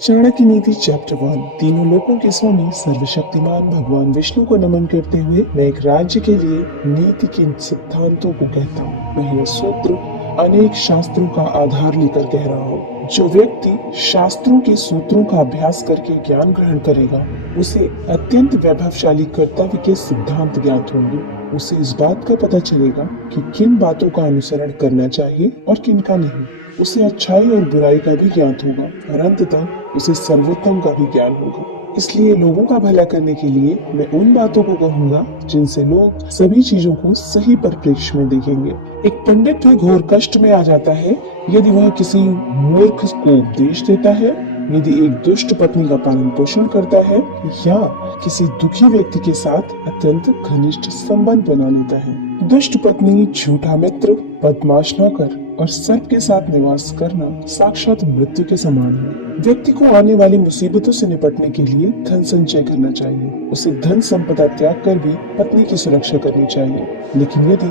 चाणक्य नीति चैप्टर 1। तीनों लोकों के स्वामी सर्वशक्तिमान भगवान विष्णु को नमन करते हुए मैं एक राज्य के लिए नीति के सिद्धांतों को कहता हूँ। मैं यह सूत्र अनेक शास्त्रों का आधार लेकर कह रहा हूँ। जो व्यक्ति शास्त्रों के सूत्रों का अभ्यास करके ज्ञान ग्रहण करेगा, उसे अत्यंत वैभवशाली कर्तव्य के सिद्धांत ज्ञात होंगे। उसे इस बात का पता चलेगा कि किन बातों का अनुसरण करना चाहिए और किन का नहीं। उसे अच्छाई और बुराई का भी ज्ञात होगा और अंततः उसे सर्वोत्तम का भी ज्ञान होगा। इसलिए लोगों का भला करने के लिए मैं उन बातों को कहूँगा जिनसे लोग सभी चीजों को सही परिप्रेक्ष्य में देखेंगे। एक पंडित भी घोर कष्ट में आ जाता है यदि वह किसी मूर्ख को उपदेश देता है, यदि एक दुष्ट पत्नी का पालन पोषण करता है या किसी दुखी व्यक्ति के साथ अत्यंत घनिष्ठ संबंध बना लेता है। दुष्ट पत्नी, झूठा मित्र, बदमाश नौकर और सर्प के साथ निवास करना साक्षात मृत्यु के समान है। व्यक्ति को आने वाली मुसीबतों से निपटने के लिए धन संचय करना चाहिए। उसे धन संपदा त्याग कर भी पत्नी की सुरक्षा करनी चाहिए। लेकिन यदि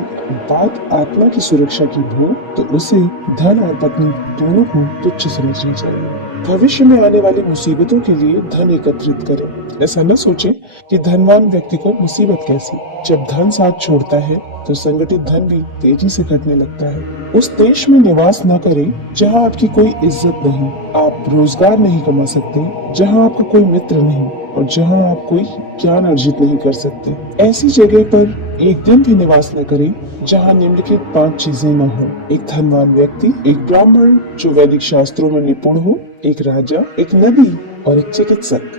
बात आत्मा की सुरक्षा की हो तो उसे धन और पत्नी दोनों को तुच्छ समझना चाहिए। भविष्य में आने वाली मुसीबतों के लिए धन एकत्रित करें। ऐसा न सोचें कि धनवान व्यक्ति को मुसीबत कैसी। जब धन साथ छोड़ता है तो संगठित धन भी तेजी से घटने लगता है। उस देश में निवास न करें जहां आपकी कोई इज्जत नहीं, आप रोजगार नहीं कमा सकते, जहां आपका कोई मित्र नहीं और जहां आप कोई ज्ञान अर्जित नहीं कर सकते। ऐसी जगह पर एक दिन भी निवास न करें जहां निम्नलिखित 5 चीजें न हो। एक धनवान व्यक्ति, एक ब्राह्मण जो वैदिक शास्त्रों में निपुण हो, एक राजा, एक नदी और एक चिकित्सक।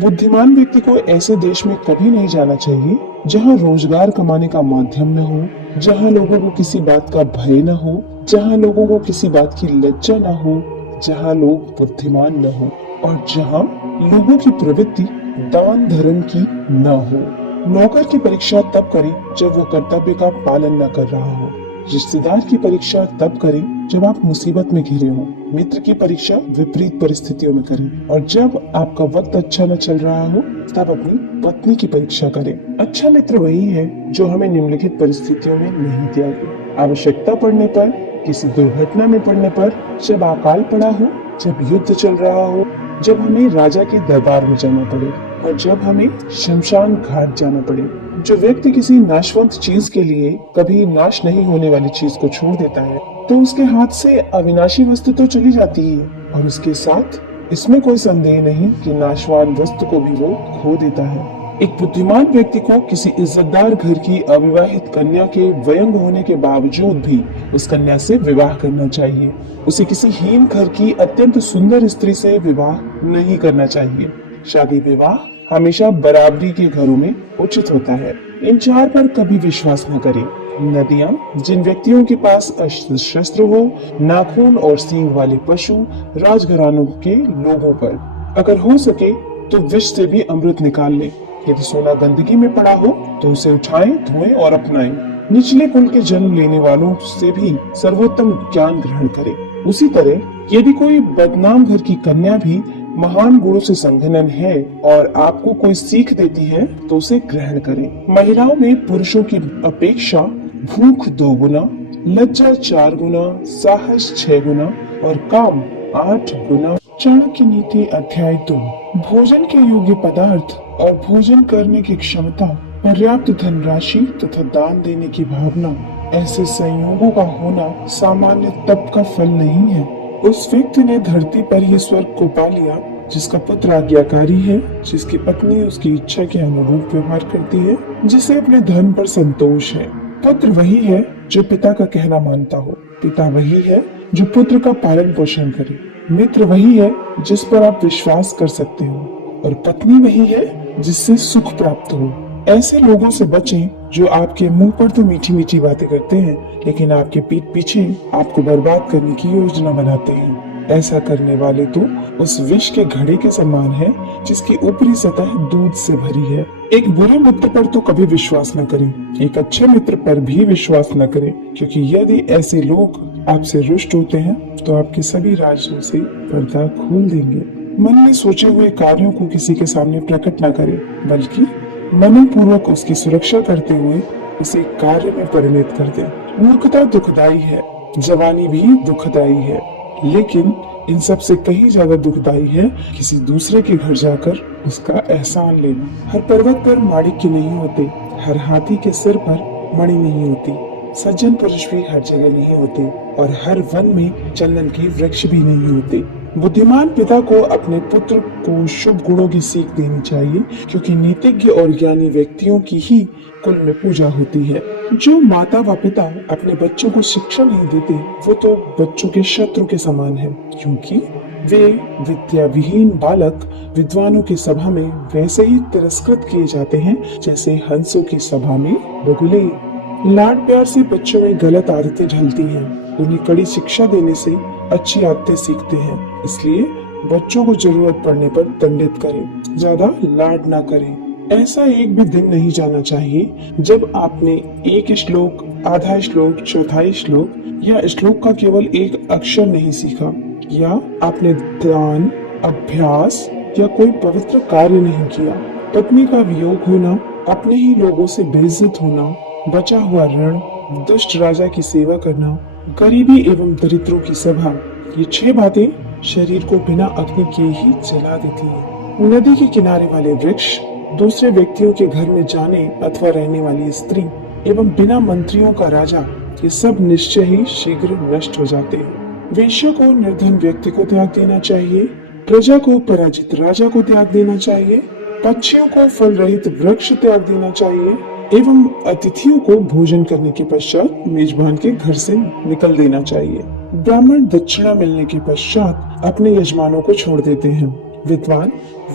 बुद्धिमान व्यक्ति को ऐसे देश में कभी नहीं जाना चाहिए जहां रोजगार कमाने का माध्यम न हो, जहां लोगों को किसी बात का भय न हो, जहां लोगों को किसी बात की लज्जा न हो, जहां लोग बुद्धिमान न हो और जहां लोगों की प्रवृत्ति दान धर्म की न हो। नौकर की परीक्षा तब करें जब वो कर्तव्य का पालन न कर रहा हो। रिश्तेदार की परीक्षा तब करें जब आप मुसीबत में घिरे हो। मित्र की परीक्षा विपरीत परिस्थितियों में करें और जब आपका वक्त अच्छा न चल रहा हो तब अपनी पत्नी की परीक्षा करें। अच्छा मित्र वही है जो हमें निम्नलिखित परिस्थितियों में नहीं त्यागे। आवश्यकता पड़ने पर, किसी दुर्घटना में पड़ने पर, जब अकाल पड़ा हो, जब युद्ध चल रहा हो, जब हमें राजा के दरबार में जाना पड़े और जब हमें शमशान घाट जाना पड़े। जो व्यक्ति किसी नाशवंत चीज के लिए कभी नाश नहीं होने वाली चीज को छोड़ देता है तो उसके हाथ से अविनाशी वस्तु तो चली जाती है और उसके साथ इसमें कोई संदेह नहीं कि नाशवान वस्तु को भी वो खो देता है। एक बुद्धिमान व्यक्ति को किसी इज्जतदार घर की अविवाहित कन्या के व्यंग होने के बावजूद भी उस कन्या से विवाह करना चाहिए। उसे किसी हीन घर की अत्यंत सुंदर स्त्री से विवाह नहीं करना चाहिए। शादी विवाह हमेशा बराबरी के घरों में उचित होता है। इन 4 पर कभी विश्वास न करें। नदियाँ, जिन व्यक्तियों के पास अस्त्र शस्त्र हो, नाखून और सींग वाले पशु, राजघरानों के लोगों पर अगर हो सके तो विष से भी अमृत निकाल ले। यदि सोना गंदगी में पड़ा हो तो उसे उठाएं, धोएं और अपनाएं। निचले कुल के जन्म लेने वालों से भी सर्वोत्तम ज्ञान ग्रहण करें। उसी तरह यदि कोई बदनाम घर की कन्या भी महान गुणों से संघनन है और आपको कोई सीख देती है तो उसे ग्रहण करें। महिलाओं में पुरुषों की अपेक्षा भूख 2 गुना, लज्जा 4 गुना, साहस 6 गुना और काम 8 गुना। चाणक्य नीति अध्याय 2। भोजन के योग्य पदार्थ और भोजन करने की क्षमता, पर्याप्त धनराशि तथा दान देने की भावना, ऐसे संयोगों का होना सामान्य तप का फल नहीं है। उस व्यक्ति ने धरती पर ही स्वर्ग को पा लिया जिसका पुत्र आज्ञाकारी है, जिसकी पत्नी उसकी इच्छा के अनुरूप व्यवहार करती है, जिसे अपने धन पर संतोष है। पुत्र वही है जो पिता का कहना मानता हो, पिता वही है जो पुत्र का पालन पोषण करे, मित्र वही है जिस पर आप विश्वास कर सकते हो और पत्नी वही है जिससे सुख प्राप्त हो। ऐसे लोगों से बचें जो आपके मुंह पर तो मीठी मीठी बातें करते हैं लेकिन आपके पीठ पीछे आपको बर्बाद करने की योजना बनाते हैं। ऐसा करने वाले तो उस विष के घड़े के समान है जिसकी ऊपरी सतह दूध से भरी है। एक बुरे मित्र पर तो कभी विश्वास न करें, एक अच्छे मित्र पर भी विश्वास न करें, क्योंकि यदि ऐसे लोग आपसे रुष्ट होते हैं तो आपके सभी राजों से पर्दा खोल देंगे। मन में सोचे हुए कार्यों को किसी के सामने प्रकट न करें, बल्कि मनपूर्वक उसकी सुरक्षा करते हुए उसे कार्य में परिणत कर दे। मूर्खता दुखदायी है, जवानी भी दुखदायी है, लेकिन इन सब से कहीं ज्यादा दुखदाई है किसी दूसरे के घर जाकर उसका एहसान लेना। हर पर्वत पर माणिक्य नहीं होते, हर हाथी के सिर पर मणि नहीं होती, सज्जन पुरुष भी हर जगह नहीं होते और हर वन में चंदन के वृक्ष भी नहीं होते। बुद्धिमान पिता को अपने पुत्र को शुभ गुणों की सीख देनी चाहिए, क्योंकि नीतिज्ञ और ज्ञानी व्यक्तियों की ही कुल में पूजा होती है। जो माता व पिता अपने बच्चों को शिक्षा नहीं देते वो तो बच्चों के शत्रु के समान है, क्योंकि वे विद्या विहीन बालक विद्वानों की सभा में वैसे ही तिरस्कृत किए जाते हैं जैसे हंसों की सभा में बगुले। लाड प्यार से बच्चों में गलत आदतें ढलती हैं, उन्हें कड़ी शिक्षा देने से अच्छी आदतें सीखते हैं। इसलिए बच्चों को जरूरत पड़ने पर दंडित करें, ज्यादा लाड ना करें। ऐसा एक भी दिन नहीं जाना चाहिए जब आपने एक श्लोक, आधा श्लोक, चौथाई श्लोक या श्लोक का केवल एक अक्षर नहीं सीखा, या आपने दान, अभ्यास या कोई पवित्र कार्य नहीं किया। पत्नी का वियोग होना, अपने ही लोगों से बेइज्जत होना, बचा हुआ ऋण, दुष्ट राजा की सेवा करना, गरीबी एवं दरिद्रों की सभा, ये 6 बातें शरीर को बिना अग्नि के ही जला देती है। नदी के किनारे वाले वृक्ष, दूसरे व्यक्तियों के घर में जाने अथवा रहने वाली स्त्री एवं बिना मंत्रियों का राजा, ये सब निश्चय ही शीघ्र नष्ट हो जाते हैं। वेश्या को निर्धन व्यक्ति को त्याग देना चाहिए, प्रजा को पराजित राजा को त्याग देना चाहिए, पक्षियों को फल रहित वृक्ष त्याग देना चाहिए एवं अतिथियों को भोजन करने के पश्चात मेजबान के घर से निकल देना चाहिए। ब्राह्मण दक्षिणा मिलने के पश्चात अपने यजमानों को छोड़ देते हैं। विद्वान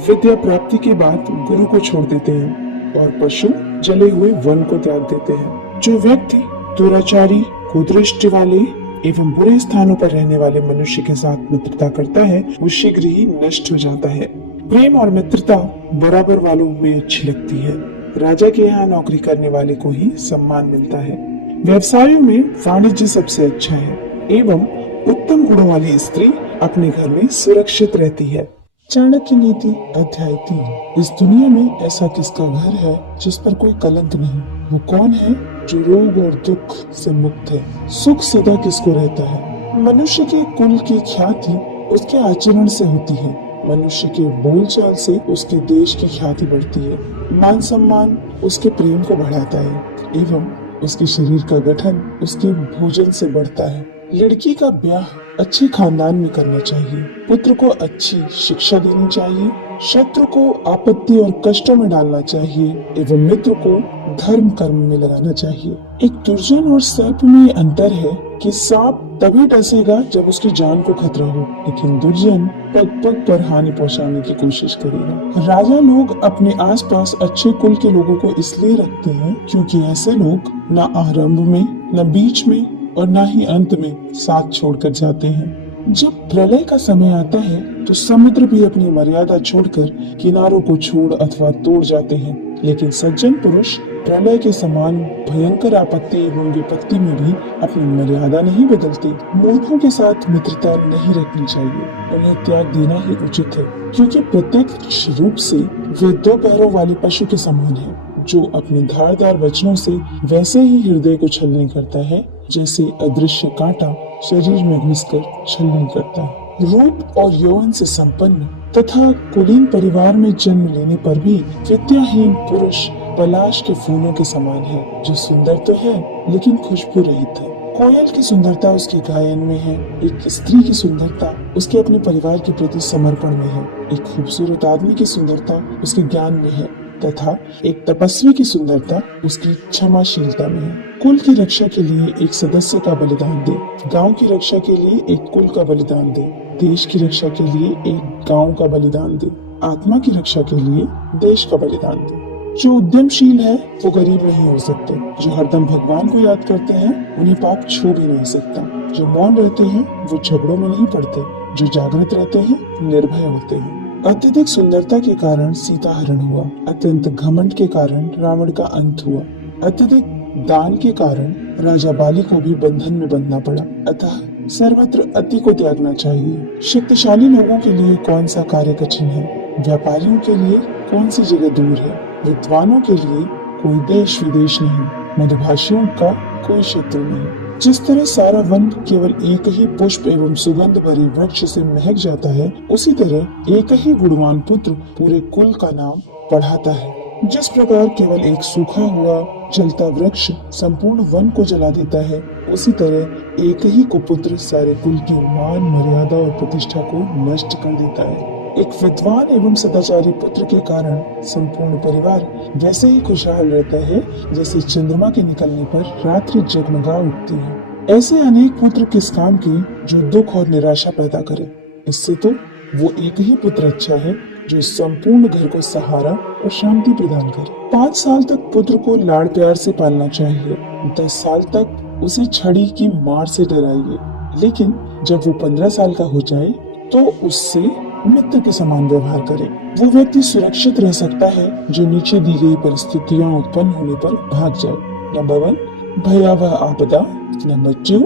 विद्या प्राप्ति के बाद गुरु को छोड़ देते हैं और पशु जले हुए वन को त्याग देते हैं। जो व्यक्ति दुराचारी, कुदृष्टि वाले एवं बुरे स्थानों पर रहने वाले मनुष्य के साथ मित्रता करता है वो शीघ्र ही नष्ट हो जाता है। प्रेम और मित्रता बराबर वालों में अच्छी लगती है। राजा के यहाँ नौकरी करने वाले को ही सम्मान मिलता है। व्यवसायों में वाणिज्य सबसे अच्छा है एवं उत्तम गुणों वाली स्त्री अपने घर में सुरक्षित रहती है। चाणक्य नीति अध्याय 3। इस दुनिया में ऐसा किसका घर है जिस पर कोई कलंक नहीं? वो कौन है जो रोग और दुख से मुक्त है? सुख सदा किसको रहता है? मनुष्य के कुल की ख्याति उसके आचरण से होती है। मनुष्य के बोलचाल से उसके देश की ख्याति बढ़ती है। मान सम्मान उसके प्रेम को बढ़ाता है एवं उसके शरीर का गठन उसके भोजन से बढ़ता है। लड़की का ब्याह अच्छे खानदान में करना चाहिए। पुत्र को अच्छी शिक्षा देनी चाहिए। शत्रु को आपत्ति और कष्टों में डालना चाहिए एवं मित्र को धर्म कर्म में लगाना चाहिए। एक दुर्जन और सर्प में अंतर है कि सांप तभी डसेगा जब उसकी जान को खतरा हो, लेकिन दुर्जन पग पग पर हानि पहुंचाने की कोशिश करेगा। राजा लोग अपने आसपास अच्छे कुल के लोगों को इसलिए रखते हैं क्योंकि ऐसे लोग न आरंभ में, न बीच में और न ही अंत में साथ छोड़कर जाते हैं। जब प्रलय का समय आता है तो समुद्र भी अपनी मर्यादा छोड़कर किनारों को छोड़ अथवा तोड़ जाते हैं, लेकिन सज्जन पुरुष प्रलय के समान भयंकर आपत्ति एवं विपत्ति में भी अपनी मर्यादा नहीं बदलते। मूर्खों के साथ मित्रता नहीं रखनी चाहिए, उन्हें त्याग देना ही उचित है, क्योंकि प्रत्यक्ष रूप से वे 2 पैरों वाले पशु के समान है, जो अपने धारदार वचनों से वैसे ही हृदय को छलनी करता है जैसे अदृश्य कांटा शरीर में घुसकर छलनी करता है। रूप और यौवन से संपन्न तथा कुलीन परिवार में जन्म लेने पर भी विद्याहीन पुरुष पलाश के फूलों के समान है, जो सुंदर तो है लेकिन खुशबू रहित है। कोयल की सुंदरता उसके गायन में है, एक स्त्री की सुंदरता उसके अपने परिवार के प्रति समर्पण में है, एक खूबसूरत आदमी की सुंदरता उसके ज्ञान में है तथा एक तपस्वी की सुंदरता उसकी क्षमाशीलता में है। कुल की रक्षा के लिए एक सदस्य का बलिदान दे, गांव की रक्षा के लिए एक कुल का बलिदान दे, देश की रक्षा के लिए एक गांव का बलिदान दे, आत्मा की रक्षा के लिए देश का बलिदान दे। जो उद्यमशील है वो गरीब नहीं हो सकते, जो हरदम भगवान को याद करते हैं उन्हें पाप छू भी नहीं सकता, जो मौन रहते हैं वो झगड़ों में नहीं पड़ते, जो जागृत रहते हैं निर्भय होते हैं। अत्यधिक सुंदरता के कारण सीता हरण हुआ, अत्यंत घमंड के कारण रावण का अंत हुआ, अत्यधिक दान के कारण राजा बाली को भी बंधन में बंधना पड़ा। अतः सर्वत्र अति को त्यागना चाहिए। शक्तिशाली लोगों के लिए कौन सा कार्य कठिन है, व्यापारियों के लिए कौन सी जगह दूर है, विद्वानों के लिए कोई देश विदेश नहीं, मधुभाषियों का कोई शत्रु नहीं। जिस तरह सारा वन केवल एक ही पुष्प एवं सुगंध भरे वृक्ष से महक जाता है, उसी तरह एक ही गुणवान पुत्र पूरे कुल का नाम बढ़ाता है। जिस प्रकार केवल एक सूखा हुआ जलता वृक्ष संपूर्ण वन को जला देता है, उसी तरह एक ही कुपुत्र सारे कुल की मान, मर्यादा और प्रतिष्ठा को नष्ट कर देता है। एक विद्वान एवं सदाचारी पुत्र के कारण संपूर्ण परिवार वैसे ही खुशहाल रहता है जैसे चंद्रमा के निकलने पर रात्रि जगमगा उठती है। ऐसे अनेक पुत्र किस काम के जो दुख और निराशा पैदा करे। इससे तो वो एक ही पुत्र अच्छा है जो संपूर्ण घर को सहारा और शांति प्रदान करे। 5 साल तक पुत्र को लाड़ प्यार से पालना चाहिए। 10 साल तक उसे छड़ी की मार से डराइए, लेकिन जब वो 15 साल का हो जाए तो उससे मित्र के समान व्यवहार करे। वो व्यक्ति सुरक्षित रह सकता है जो नीचे दी गई परिस्थितियां उत्पन्न होने पर भाग जाए। नंबर 1, भयावह आपदा। नंबर 2,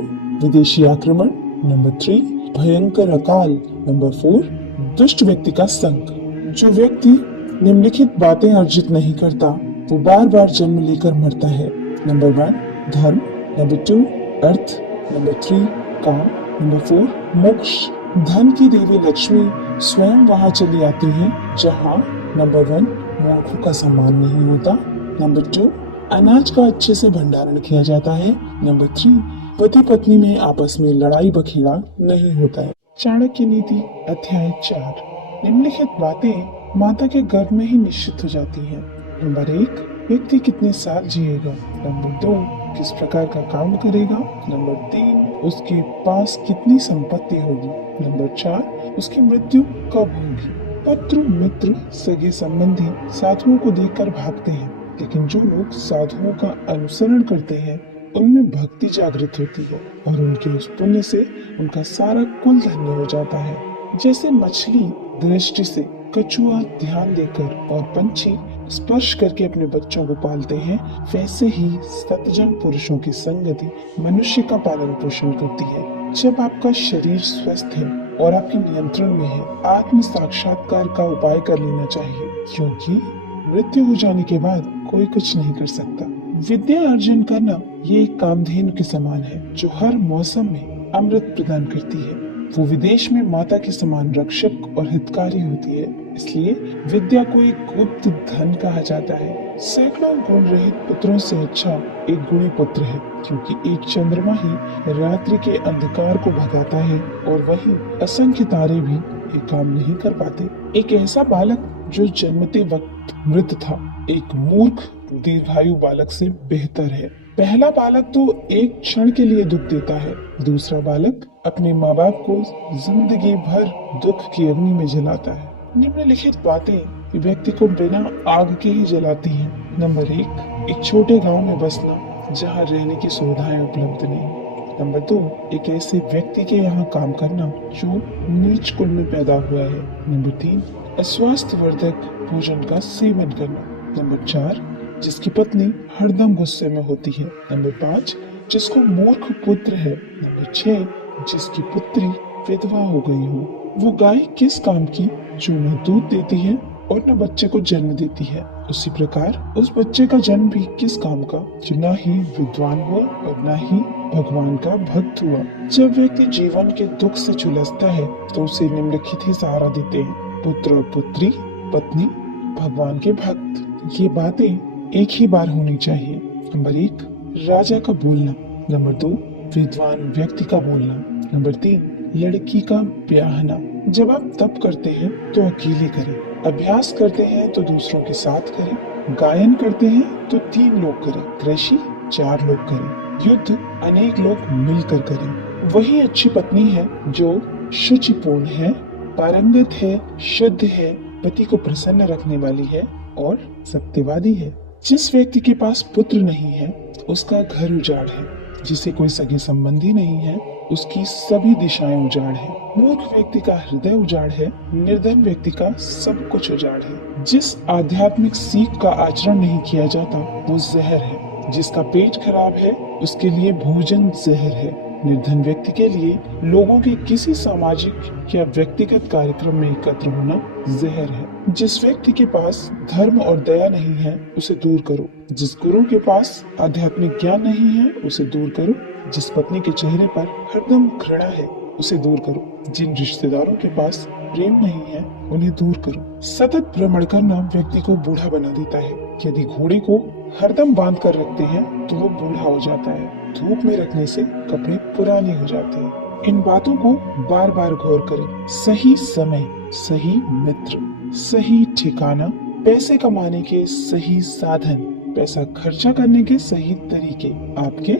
विदेशी आक्रमण। नंबर 3, भयंकर अकाल। नंबर 4, दुष्ट व्यक्ति का संग। जो व्यक्ति निम्नलिखित बातें अर्जित नहीं करता वो बार बार जन्म लेकर मरता है। नंबर 1, धर्म। नंबर 2, अर्थ। नंबर 3, काम। नंबर 4, मोक्ष। धन की देवी लक्ष्मी स्वयं वहां चली आती है जहां नंबर 1, मूर्खों का सम्मान नहीं होता। नंबर 2, अनाज का अच्छे से भंडारण किया जाता है। नंबर 3, पति पत्नी में आपस में लड़ाई बखेड़ा नहीं होता है। चाणक्य नीति अध्याय 4। निम्नलिखित बातें माता के गर्भ में ही निश्चित हो जाती हैं। नंबर 1, व्यक्ति कितने साल जिएगा। नंबर 2, किस प्रकार का काम करेगा। नंबर 3, उसके पास कितनी संपत्ति होगी। नंबर 4, उसकी मृत्यु कब होगी। पुत्र, मित्र, सगे संबंधी साधुओं को देखकर भागते हैं, लेकिन जो लोग साधुओं का अनुसरण करते हैं उनमें भक्ति जागृत होती है और उनके उस पुण्य से उनका सारा कुल धन्य हो जाता है। जैसे मछली दृष्टि से, कछुआ ध्यान देकर और पंछी स्पर्श करके अपने बच्चों को पालते हैं, वैसे ही सतजन पुरुषों की संगति मनुष्य का पालन पोषण करती है। जब आपका शरीर स्वस्थ है और आपके नियंत्रण में है, आत्म साक्षात्कार का उपाय कर लेना चाहिए, क्योंकि मृत्यु हो जाने के बाद कोई कुछ नहीं कर सकता। विद्या अर्जन करना ये एक कामधेनु के समान है जो हर मौसम में अमृत प्रदान करती है। वो विदेश में माता के समान रक्षक और हितकारी होती है, इसलिए विद्या को एक गुप्त धन कहा जाता है। सैकड़ों गुण रहित पुत्रों से अच्छा एक गुणी पुत्र है, क्योंकि एक चंद्रमा ही रात्रि के अंधकार को भगाता है और वही असंख्य तारे भी ये काम नहीं कर पाते। एक ऐसा बालक जो जन्मते वक्त मृत था, एक मूर्ख दीर्घायु बालक से बेहतर है। पहला बालक तो एक क्षण के लिए दुख देता है, दूसरा बालक अपने माँ बाप को जिंदगी भर दुख की अग्नि में जलाता है। निम्नलिखित बातें व्यक्ति को बिना आग के ही जलाती हैं। नंबर 1, एक छोटे गांव में बसना जहां रहने की सुविधाएं उपलब्ध नहीं। नंबर 2, एक ऐसे व्यक्ति के यहाँ काम करना जो नीच कुल में पैदा हुआ है। नंबर 3, अस्वास्थ्य वर्धक भोजन का सेवन करना। नंबर 4, जिसकी पत्नी हरदम गुस्से में होती है। नंबर 5, जिसको मूर्ख पुत्र है। नंबर 6, जिसकी पुत्री विधवा हो गई हो। वो गाय किस काम की जो न दूध देती है और न बच्चे को जन्म देती है। उसी प्रकार उस बच्चे का जन्म भी किस काम का जो न ही विद्वान हुआ और न ही भगवान का भक्त हुआ। जब व्यक्ति जीवन के दुख से झुलसता है तो उसे निम्नलिखित ही सहारा देते हैं, पुत्र और पुत्री, पत्नी, भगवान के भक्त। ये बातें एक ही बार होनी चाहिए। नंबर 1, राजा का बोलना। नंबर 2, विद्वान व्यक्ति का बोलना। नंबर 3, लड़की का ब्याहना। जब आप तप करते हैं तो अकेले करें, अभ्यास करते हैं तो दूसरों के साथ करें, गायन करते हैं तो 3 लोग करें, कृषि 4 लोग करें, युद्ध अनेक लोग मिलकर करें। वही अच्छी पत्नी है जो शुचिपूर्ण है, पारंगत है, शुद्ध है, पति को प्रसन्न रखने वाली है और सत्यवादी है। जिस व्यक्ति के पास पुत्र नहीं है उसका घर उजाड़ है, जिसे कोई सगे संबंधी नहीं है उसकी सभी दिशाएं उजाड़ है। मूर्ख व्यक्ति का हृदय उजाड़ है, निर्धन व्यक्ति का सब कुछ उजाड़ है। जिस आध्यात्मिक सीख का आचरण नहीं किया जाता वो जहर है। जिसका पेट खराब है उसके लिए भोजन जहर है। निर्धन व्यक्ति के लिए लोगों के किसी सामाजिक या व्यक्तिगत कार्यक्रम में एकत्र होना जहर है। जिस व्यक्ति के पास धर्म और दया नहीं है उसे दूर करो। जिस गुरु के पास आध्यात्मिक ज्ञान नहीं है उसे दूर करो। जिस पत्नी के चेहरे पर हरदम घृणा है उसे दूर करो। जिन रिश्तेदारों के पास प्रेम नहीं है उन्हें दूर करो। सतत भ्रमण करना व्यक्ति को बूढ़ा बना देता है। यदि घोड़े को हरदम बांध कर रखते हैं तो वो बूढ़ा हो जाता है। धूप में रखने से कपड़े पुराने हो जाते हैं। इन बातों को बार बार गौर करें। सही समय, सही मित्र, सही ठिकाना, पैसे कमाने के सही साधन, पैसा खर्चा करने के सही तरीके, आपके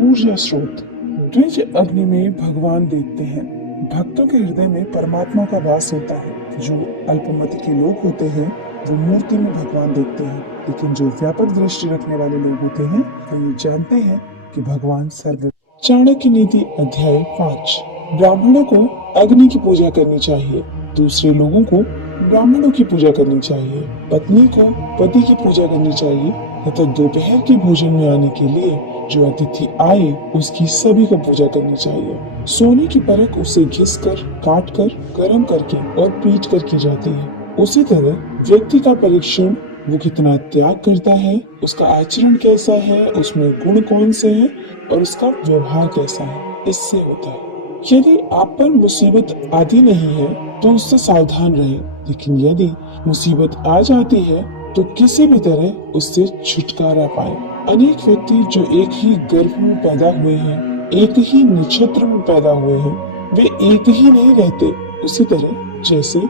ऊर्जा स्रोत। द्विज अग्नि में भगवान देखते हैं। भक्तों के हृदय में परमात्मा का वास होता है। जो अल्पमति के लोग होते हैं वो मूर्ति में भगवान देखते हैं, लेकिन जो व्यापक दृष्टि रखने वाले लोग होते हैं वो ये जानते हैं कि भगवान सर्व। चाणक्य नीति अध्याय 5। ब्राह्मणों को अग्नि की पूजा करनी चाहिए, दूसरे लोगों को ब्राह्मणों की पूजा करनी चाहिए, पत्नी को पति की पूजा करनी चाहिए तथा दोपहर के भोजन में आने के लिए जो अतिथि आए उसकी सभी को पूजा करनी चाहिए। सोने की परख उसे घिस कर, काट कर, गर्म करके और पीट कर की जाती है। उसी तरह व्यक्ति का परीक्षण वो कितना त्याग करता है, उसका आचरण कैसा है, उसमें गुण कौन से हैं और उसका व्यवहार कैसा है, इससे होता है। यदि आप पर मुसीबत आती नहीं है तो उससे सावधान रहें, लेकिन यदि मुसीबत आ जाती है तो किसी भी तरह उससे छुटकारा पाए। अनेक व्यक्ति जो एक ही गर्भ में पैदा हुए हैं, एक ही नक्षत्र में पैदा हुए हैं, वे एक ही नहीं रहते। उसी तरह जैसे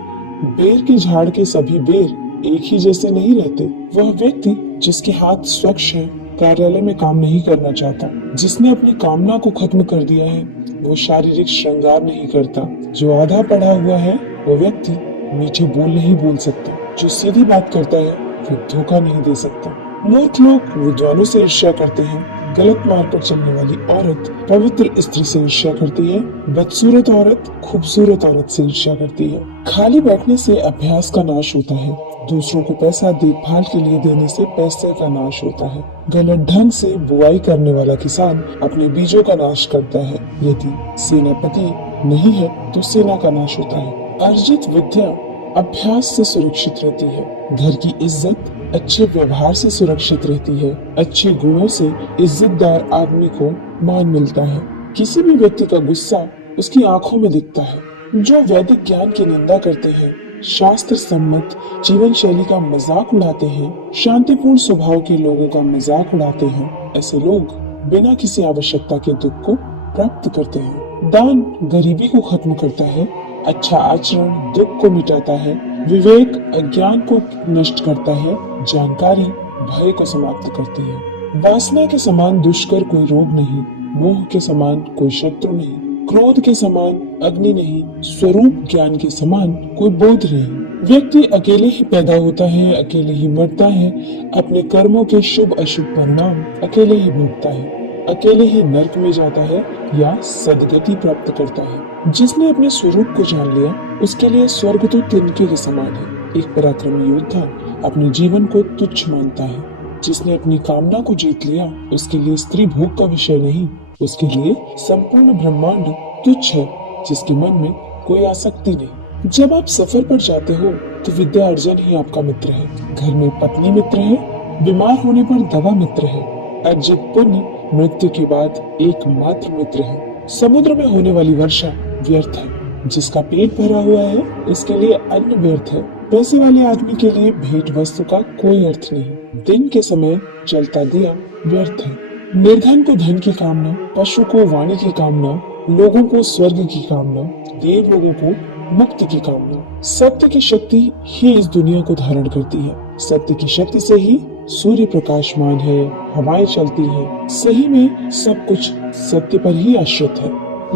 बेर के झाड़ के सभी बेर एक ही जैसे नहीं रहते। वह व्यक्ति जिसके हाथ स्वच्छ है कार्यालय में काम नहीं करना चाहता। जिसने अपनी कामना को खत्म कर दिया है वो शारीरिक श्रृंगार नहीं करता। जो आधा पढ़ा हुआ है वो व्यक्ति मीठे बोल नहीं बोल सकता। जो सीधी बात करता है वो धोखा नहीं दे सकता। मूर्ख लोग विद्वानों से ईर्ष्या करते हैं। गलत मार्ग पर चलने वाली औरत पवित्र स्त्री से ईर्ष्या करती है। बदसूरत औरत खूबसूरत औरत से ईर्ष्या करती है। खाली बैठने से अभ्यास का नाश होता है। दूसरों को पैसा देखभाल के लिए देने से पैसे का नाश होता है। गलत ढंग से बुआई करने वाला किसान अपने बीजों का नाश करता है। यदि सेनापति नहीं है तो सेना का नाश होता है। अर्जित विद्या अभ्यास से सुरक्षित रहती है। घर की इज्जत अच्छे व्यवहार से सुरक्षित रहती है। अच्छे गुणों से इज्जतदार आदमी को मान मिलता है। किसी भी व्यक्ति का गुस्सा उसकी आंखों में दिखता है। जो वैदिक ज्ञान की निंदा करते हैं, शास्त्र सम्मत जीवन शैली का मजाक उड़ाते हैं, शांतिपूर्ण स्वभाव के लोगों का मजाक उड़ाते हैं, ऐसे लोग बिना किसी आवश्यकता के दुख को प्राप्त करते हैं। दान गरीबी को खत्म करता है। अच्छा आचरण दुख को मिटाता है। विवेक अज्ञान को नष्ट करता है। जानकारी भय को समाप्त करती है। वासना के समान दुष्कर कोई रोग नहीं, मोह के समान कोई शत्रु नहीं, क्रोध के समान अग्नि नहीं, स्वरूप ज्ञान के समान कोई बोध नहीं। व्यक्ति अकेले ही पैदा होता है, अकेले ही मरता है, अपने कर्मों के शुभ अशुभ परिणाम अकेले ही भोगता है, अकेले ही नरक में जाता है या सदगति प्राप्त करता है। जिसने अपने स्वरूप को जान लिया उसके लिए स्वर्ग तो तिनके के समान है। एक पराक्रमी योद्धा अपने जीवन को तुच्छ मानता है। जिसने अपनी कामना को जीत लिया उसके लिए स्त्री भोग का विषय नहीं, उसके लिए संपूर्ण ब्रह्मांड तुच्छ है। जिसके मन में कोई आसक्ति नहीं। जब आप सफर पर जाते हो तो विद्या अर्जन ही आपका मित्र है। घर में पत्नी मित्र है, बीमार होने पर दवा मित्र है। अर्जित पुण्य मृत्यु के बाद एकमात्र मित्र है। समुद्र में होने वाली वर्षा व्यर्थ है। जिसका पेट भरा हुआ है उसके लिए अन्न व्यर्थ है। पैसे वाले आदमी के लिए भेंट वस्तु का कोई अर्थ नहीं। दिन के समय जलता दिया व्यर्थ है। निर्धन को धन की कामना, पशु को वाणी की कामना, लोगों को स्वर्ग की कामना, देव लोगों को मुक्ति की कामना। सत्य की शक्ति ही इस दुनिया को धारण करती है। सत्य की शक्ति से ही सूर्य प्रकाशमान है, हवाएं चलती है। सही में सब कुछ सत्य पर ही आश्रित है।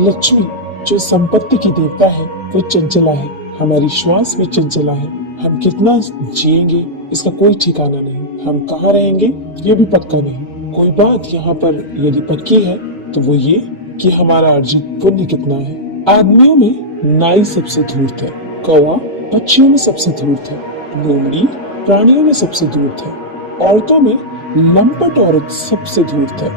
लक्ष्मी जो संपत्ति की देवता है वो चंचला है। हमारी श्वास भी चंचला है। हम कितना जिएंगे इसका कोई ठिकाना नहीं। हम कहाँ रहेंगे ये भी पक्का नहीं। कोई बात यहाँ पर यदि पक्की है तो वो ये कि हमारा अर्जित पुण्य कितना है। आदमियों में नाई सबसे धूर्त है, कौवा पक्षियों में सबसे धूर्त है, लोमड़ी प्राणियों में सबसे धूर्त है, औरतों में लंपट औरत सबसे धूर्त है।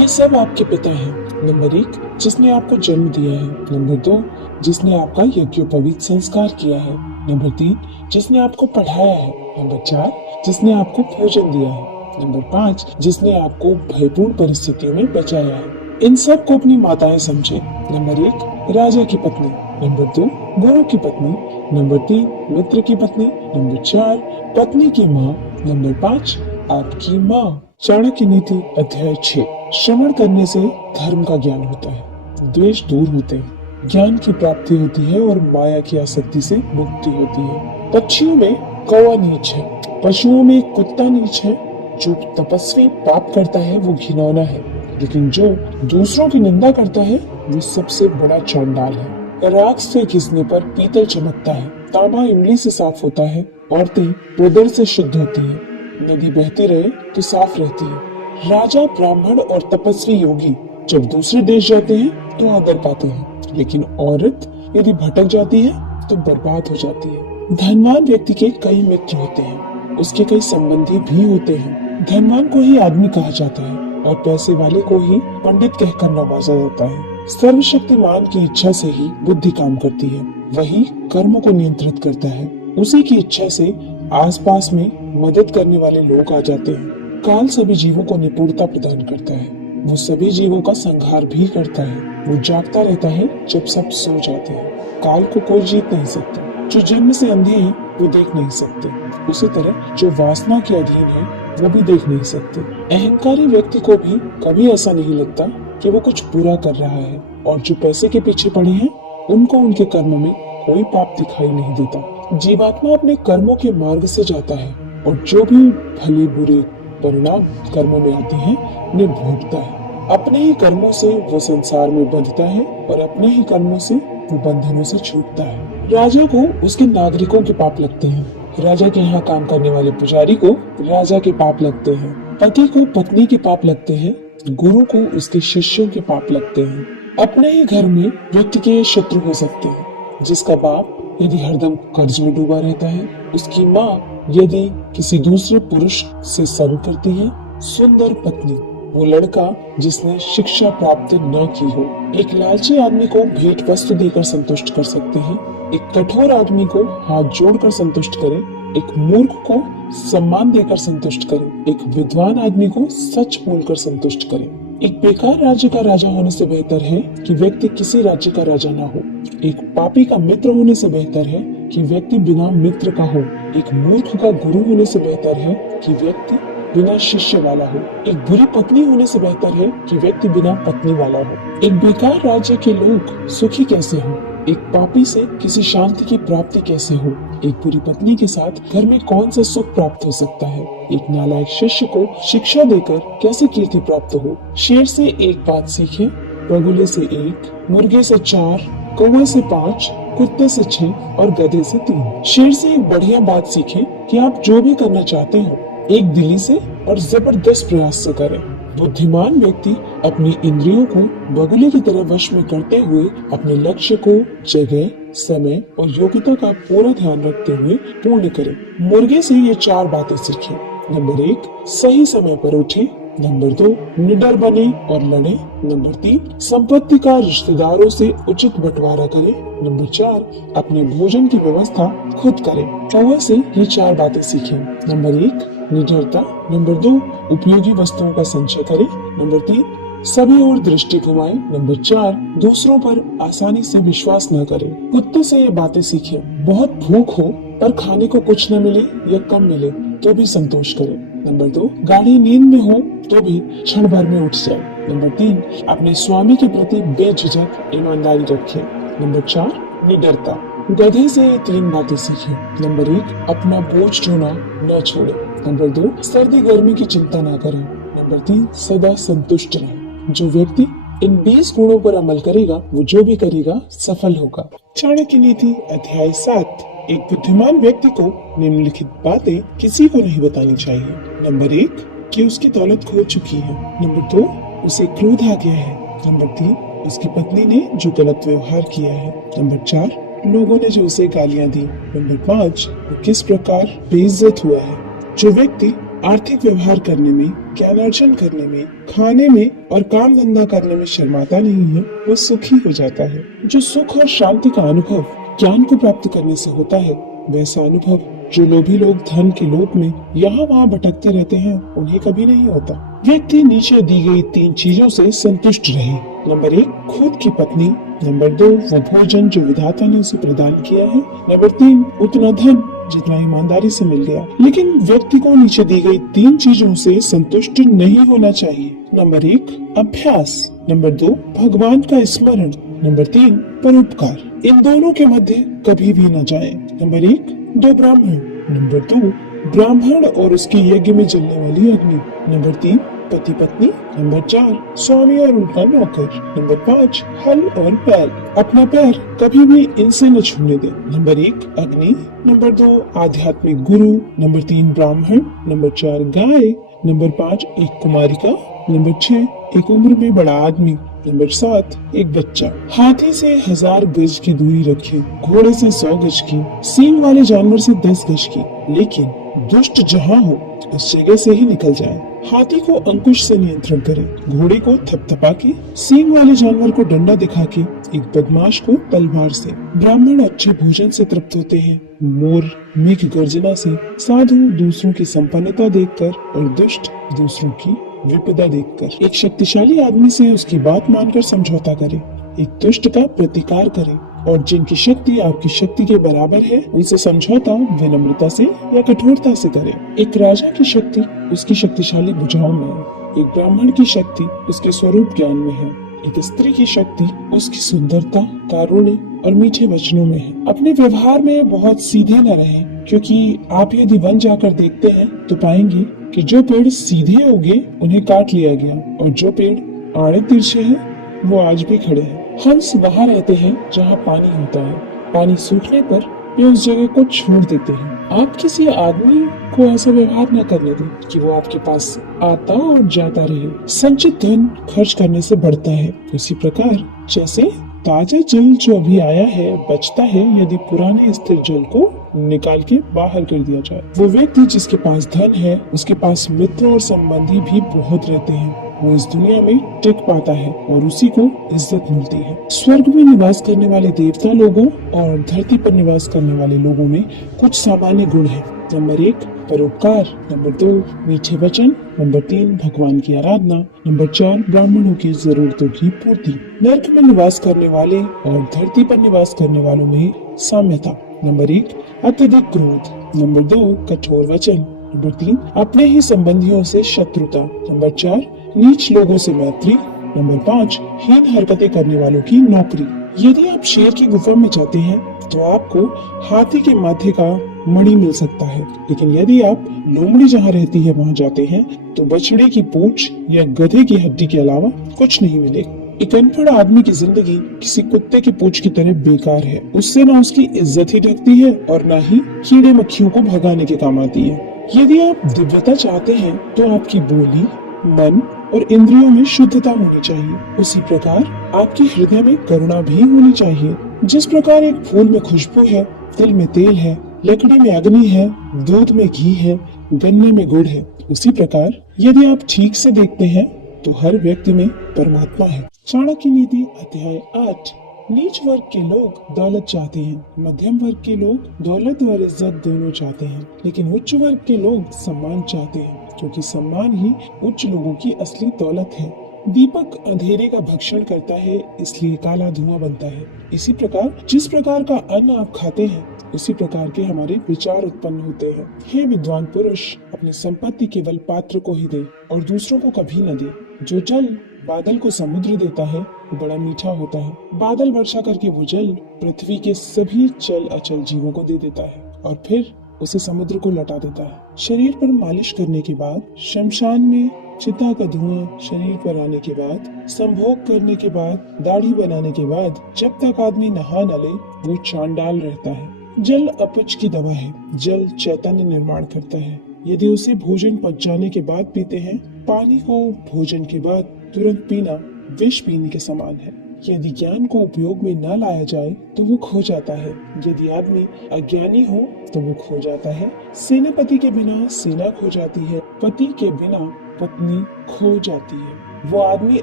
ये सब आपके पिता हैं। नंबर 1 जिसने आपको जन्म दिया है। नंबर 2 जिसने आपका यज्ञोपवीत संस्कार किया है। नंबर 3 जिसने आपको पढ़ाया है। नंबर 4 जिसने आपको भोजन दिया है। नंबर 5 जिसने आपको भयपूर्ण परिस्थितियों में बचाया है। इन सब को अपनी माताएं समझे। नंबर 1 राजा की पत्नी, नंबर 2 गुरु की पत्नी, नंबर 3 मित्र की पत्नी, नंबर 4 पत्नी की माँ, नंबर 5 आपकी माँ। चाणक्य नीति अध्याय 6। श्रवण करने से धर्म का ज्ञान होता है, द्वेष दूर होते हैं, ज्ञान की प्राप्ति होती है और माया की आसक्ति से मुक्ति होती है। पक्षियों में कौवा नीच है, पशुओं में कुत्ता नीच है। जो तपस्वी पाप करता है वो घिनौना है, लेकिन जो दूसरों की निंदा करता है वो सबसे बड़ा चंडाल है। राख से घिसने पर पीतल चमकता है, तांबा इमली से साफ होता है, औरतें पोदर से शुद्ध होती हैं, नदी बहती रहे तो साफ रहती है। राजा, ब्राह्मण और तपस्वी योगी जब दूसरे देश जाते हैं तो आदर पाते हैं, लेकिन औरत यदि भटक जाती है तो बर्बाद हो जाती है। धनवान व्यक्ति के कई मित्र होते हैं, उसके कई संबंधी भी होते हैं। धनवान को ही आदमी कहा जाता है और पैसे वाले को ही पंडित कहकर नवाजा जाता है। सर्वशक्तिमान की इच्छा से ही बुद्धि काम करती है, वही कर्मों को नियंत्रित करता है। उसी की इच्छा से आसपास में मदद करने वाले लोग आ जाते हैं। काल सभी जीवों को निपुणता प्रदान करता है, वो सभी जीवों का संहार भी करता है। वो जागता रहता है जब सब सो जाते हैं। काल को कोई जीत नहीं सकता। जो जन्म से अंधे हैं वो देख नहीं सकते, उसी तरह जो वासना के अधीन है वो भी देख नहीं सकते। अहंकारी व्यक्ति को भी कभी ऐसा नहीं लगता कि वो कुछ बुरा कर रहा है, और जो पैसे के पीछे पड़े हैं उनको उनके कर्मों में कोई पाप दिखाई नहीं देता। जीवात्मा अपने कर्मों के मार्ग से जाता है और जो भी भले बुरे परिणाम कर्मों में आते हैं उन्हें भोगता है। अपने ही कर्मों से वो संसार में बंधता है और अपने ही कर्मों से वो बंधनों से छूटता है। राजा को उसके नागरिकों के पाप लगते हैं, राजा के यहाँ काम करने वाले पुजारी को राजा के पाप लगते हैं, पति को पत्नी के पाप लगते हैं, गुरु को उसके शिष्यों के पाप लगते हैं। अपने ही घर में व्यक्ति के शत्रु हो सकते हैं। जिसका बाप यदि हरदम कर्ज में डूबा रहता है, उसकी माँ यदि किसी दूसरे पुरुष से संग करती है, सुंदर पत्नी वो लड़का जिसने शिक्षा प्राप्त न की हो। एक लालची आदमी को भेंट वस्तु देकर संतुष्ट कर सकते हैं, एक कठोर आदमी को हाथ जोड़कर संतुष्ट करें, एक मूर्ख को सम्मान देकर संतुष्ट करें, एक विद्वान आदमी को सच बोलकर संतुष्ट करें। एक बेकार राज्य का राजा होने से बेहतर है कि व्यक्ति किसी राज्य का राजा ना हो। एक पापी का मित्र होने से बेहतर है कि व्यक्ति बिना मित्र का हो। एक मूर्ख का गुरु होने से बेहतर है कि व्यक्ति बिना शिष्य वाला हो। एक बुरी पत्नी होने से बेहतर है कि व्यक्ति बिना पत्नी वाला हो। एक बेकार राज्य के लोग सुखी कैसे हो, एक पापी से किसी शांति की प्राप्ति कैसे हो, एक बुरी पत्नी के साथ घर में कौन सा सुख प्राप्त हो सकता है, एक नालायक शिष्य को शिक्षा देकर कैसे कीर्ति प्राप्त हो। शेर से एक बात सीखे, बगुले से एक, मुर्गे से 4, कौवे से 5, कुत्ते से 6 और गधे से 3। शेर से एक बढ़िया बात सीखे कि आप जो भी करना चाहते हो एक दिली से और जबरदस्त प्रयास से करें। बुद्धिमान व्यक्ति अपनी इंद्रियों को बगुले की तरह वश में करते हुए अपने लक्ष्य को जगह, समय और योग्यता का पूरा ध्यान रखते हुए पूर्ण करे। मुर्गे से ये 4 बातें सीखें। नंबर 1 सही समय पर उठे, नंबर 2 निडर बने और लड़े, नंबर 3 संपत्ति का रिश्तेदारों से उचित बंटवारा करें, नंबर 4 अपने भोजन की व्यवस्था खुद करें। कौवे से ये 4 बातें सीखें। नंबर 1 निडरता, नंबर 2 उपयोगी वस्तुओं का संचय करें, नंबर 3 सभी ओर दृष्टि घुमाएं, नंबर 4 दूसरों पर आसानी से विश्वास न करें। कुत्ते से ये बातें सीखें। बहुत भूख हो पर खाने को कुछ न मिले या कम मिले तो भी संतोष करें। नंबर 2 गाढ़ी नींद में हो तो भी क्षण भर में उठ जाए। नंबर 3 अपने स्वामी के प्रति बेझिझक ईमानदारी रखें। नंबर 4 निडरता। गधे से ये 3 बातें सीखें। नंबर 1 अपना बोझ ढोना न छोड़े, नंबर 2 सर्दी गर्मी की चिंता न करें, नंबर 3 सदा संतुष्ट रहें। जो व्यक्ति इन 20 गुणों पर अमल करेगा वो जो भी करेगा सफल होगा। चाणक्य नीति अध्याय 7। एक बुद्धिमान व्यक्ति को निम्नलिखित बातें किसी को नहीं बतानी चाहिए। नंबर 1 कि उसकी दौलत खो चुकी है, नंबर 2 उसे क्रोध आ गया है, नंबर 3 उसकी पत्नी ने जो गलत व्यवहार किया है, नंबर 4 लोगों ने जो उसे गालियां दी, नंबर 5 वो किस प्रकार बेइज्जत हुआ है। जो व्यक्ति आर्थिक व्यवहार करने में, ज्ञानार्जन करने में, खाने में और काम धंधा करने में शर्माता नहीं है वो सुखी हो जाता है। जो सुख और शांति का अनुभव ज्ञान को प्राप्त करने से होता है, वैसा अनुभव जो लोभी लोग धन के लोभ में यहाँ वहाँ भटकते रहते हैं उन्हें कभी नहीं होता। व्यक्ति नीचे दी गई 3 चीजों से संतुष्ट रहे। नंबर 1, खुद की पत्नी। नंबर 2, वो भोजन जो विधाता ने उसे प्रदान किया है। नंबर 3, उतना धन जितना ईमानदारी से मिल गया। लेकिन व्यक्ति को नीचे दी गई 3 चीजों से संतुष्ट नहीं होना चाहिए। नंबर 1, अभ्यास। नंबर 2, भगवान का स्मरण। नंबर 3, परोपकार। इन दोनों के मध्य कभी भी न जाए। नंबर 1, 2 ब्राह्मण। नंबर 2, ब्राह्मण और उसके यज्ञ में जलने वाली अग्नि। नंबर 3, पति पत्नी। नंबर 4, स्वामी और उनका नौकर। नंबर 5, हल और बैल। अपना पैर कभी भी इनसे न छूने दे। नंबर 1, अग्नि। नंबर 2, आध्यात्मिक गुरु। नंबर 3, ब्राह्मण। नंबर 4, गाय। नंबर 5, एक कुमारिका। नंबर 6, एक उम्र में बड़ा आदमी। नंबर 7, एक बच्चा। हाथी से 1000 गज की दूरी रखें, घोड़े से 100 गज की, सींग वाले जानवर से 10 गज की, लेकिन दुष्ट जहाँ हो उस जगह से ही निकल जाए। हाथी को अंकुश से नियंत्रण करे, घोड़े को थपथपा के, सींग वाले जानवर को डंडा दिखा के, एक बदमाश को तलवार से। ब्राह्मण अच्छे भोजन से तृप्त होते हैं, मोर मेघ गर्जना से, साधु दूसरों की संपन्नता देखकर और दुष्ट दूसरों की विपदा देखकर। एक शक्तिशाली आदमी से उसकी बात मानकर समझौता करे, एक दुष्ट का प्रतिकार करे, और जिनकी शक्ति आपकी शक्ति के बराबर है उनसे समझौता विनम्रता से या कठोरता से करें। एक राजा की शक्ति उसकी शक्तिशाली भुजाओं में है, एक ब्राह्मण की शक्ति उसके स्वरूप ज्ञान में है, एक स्त्री की शक्ति उसकी सुंदरता, तारुण्य और मीठे वचनों में है। अपने व्यवहार में बहुत सीधे न रहें, क्योंकि आप यदि वन जाकर देखते हैं तो पाएंगे कि जो पेड़ सीधे उगे उन्हें काट लिया गया, और जो पेड़ आड़े तिरछे हैं वो आज भी खड़े हैं। हंस वहाँ रहते हैं जहाँ पानी होता है, पानी सूखने पर वे उस जगह को छोड़ देते हैं। आप किसी आदमी को ऐसा व्यवहार न करने दें कि वो आपके पास आता और जाता रहे। संचित धन खर्च करने से बढ़ता है, उसी प्रकार जैसे ताजा जल जो अभी आया है बचता है यदि पुराने स्थिर जल को निकाल के बाहर कर दिया जाए। वो व्यक्ति जिसके पास धन है उसके पास मित्र और संबंधी भी बहुत रहते हैं, वो इस दुनिया में टिक पाता है और उसी को इज्जत मिलती है। स्वर्ग में निवास करने वाले देवता लोगों और धरती पर निवास करने वाले लोगों में कुछ सामान्य गुण हैं। नंबर 1, परोपकार। नंबर 2, मीठे वचन। नंबर 3, भगवान की आराधना। नंबर 4, ब्राह्मणों की जरूरतों की पूर्ति। नर्क में निवास करने वाले और धरती पर निवास करने वालों में साम्यता। नंबर 1, अत्यधिक क्रोध। नंबर 2, कठोर वचन। नंबर 3, अपने ही संबंधियों से शत्रुता। नंबर 4, नीच लोगों से मैत्री। नंबर 5, हीन हरकतें करने वालों की नौकरी। यदि आप शेर की गुफा में जाते हैं तो आपको हाथी के माथे का मणि मिल सकता है, लेकिन यदि आप लोमड़ी जहाँ रहती है वहाँ जाते हैं तो बछड़े की पूंछ या गधे की हड्डी के अलावा कुछ नहीं मिलेगा। एक अनपढ़ आदमी की जिंदगी किसी कुत्ते की पूंछ की तरह बेकार है, उससे न उसकी इज्जत ही ढकती है और न ही कीड़े मक्खियों को भगाने के काम आती है। यदि आप दिव्यता चाहते हैं तो आपकी बोली, मन और इंद्रियों में शुद्धता होनी चाहिए। उसी प्रकार आपके हृदय में करुणा भी होनी चाहिए। जिस प्रकार एक फूल में खुशबू है, तिल में तेल है, लकड़ी में अग्नि है, दूध में घी है, गन्ने में गुड़ है, उसी प्रकार यदि आप ठीक से देखते हैं तो हर व्यक्ति में परमात्मा है। चाणक्य नीति अध्याय 8। नीच वर्ग के लोग दौलत चाहते हैं, मध्यम वर्ग के लोग दौलत और इज्जत दोनों चाहते हैं, लेकिन उच्च वर्ग के लोग सम्मान चाहते हैं, क्योंकि सम्मान ही उच्च लोगों की असली दौलत है। दीपक अंधेरे का भक्षण करता है, इसलिए काला धुआं बनता है। इसी प्रकार जिस प्रकार का अन्न आप खाते हैं उसी प्रकार के हमारे विचार उत्पन्न होते हैं। हे विद्वान पुरुष, अपनी संपत्ति केवल पात्र को ही दे और दूसरों को कभी न दे। जो जल बादल को समुद्र देता है वो बड़ा मीठा होता है। बादल वर्षा करके वो जल पृथ्वी के सभी चल अचल जीवों को दे देता है और फिर उसे समुद्र को लौटा देता है। शरीर पर मालिश करने के बाद, शमशान में चिता का धुआं शरीर पर आने के बाद, संभोग करने के बाद, दाढ़ी बनाने के बाद, जब तक आदमी नहा न ले वो चांडाल रहता है। जल अपच की दवा है, जल चैतन्य निर्माण करता है। यदि उसे भोजन पच जाने के बाद पीते हैं, पानी को भोजन के बाद तुरंत पीना विष पीने के समान है। यदि ज्ञान को उपयोग में न लाया जाए तो वो खो जाता है। यदि आदमी अज्ञानी हो तो वो खो जाता है। सेनापति के बिना सेना खो जाती है, पति के बिना पत्नी खो जाती है। वो आदमी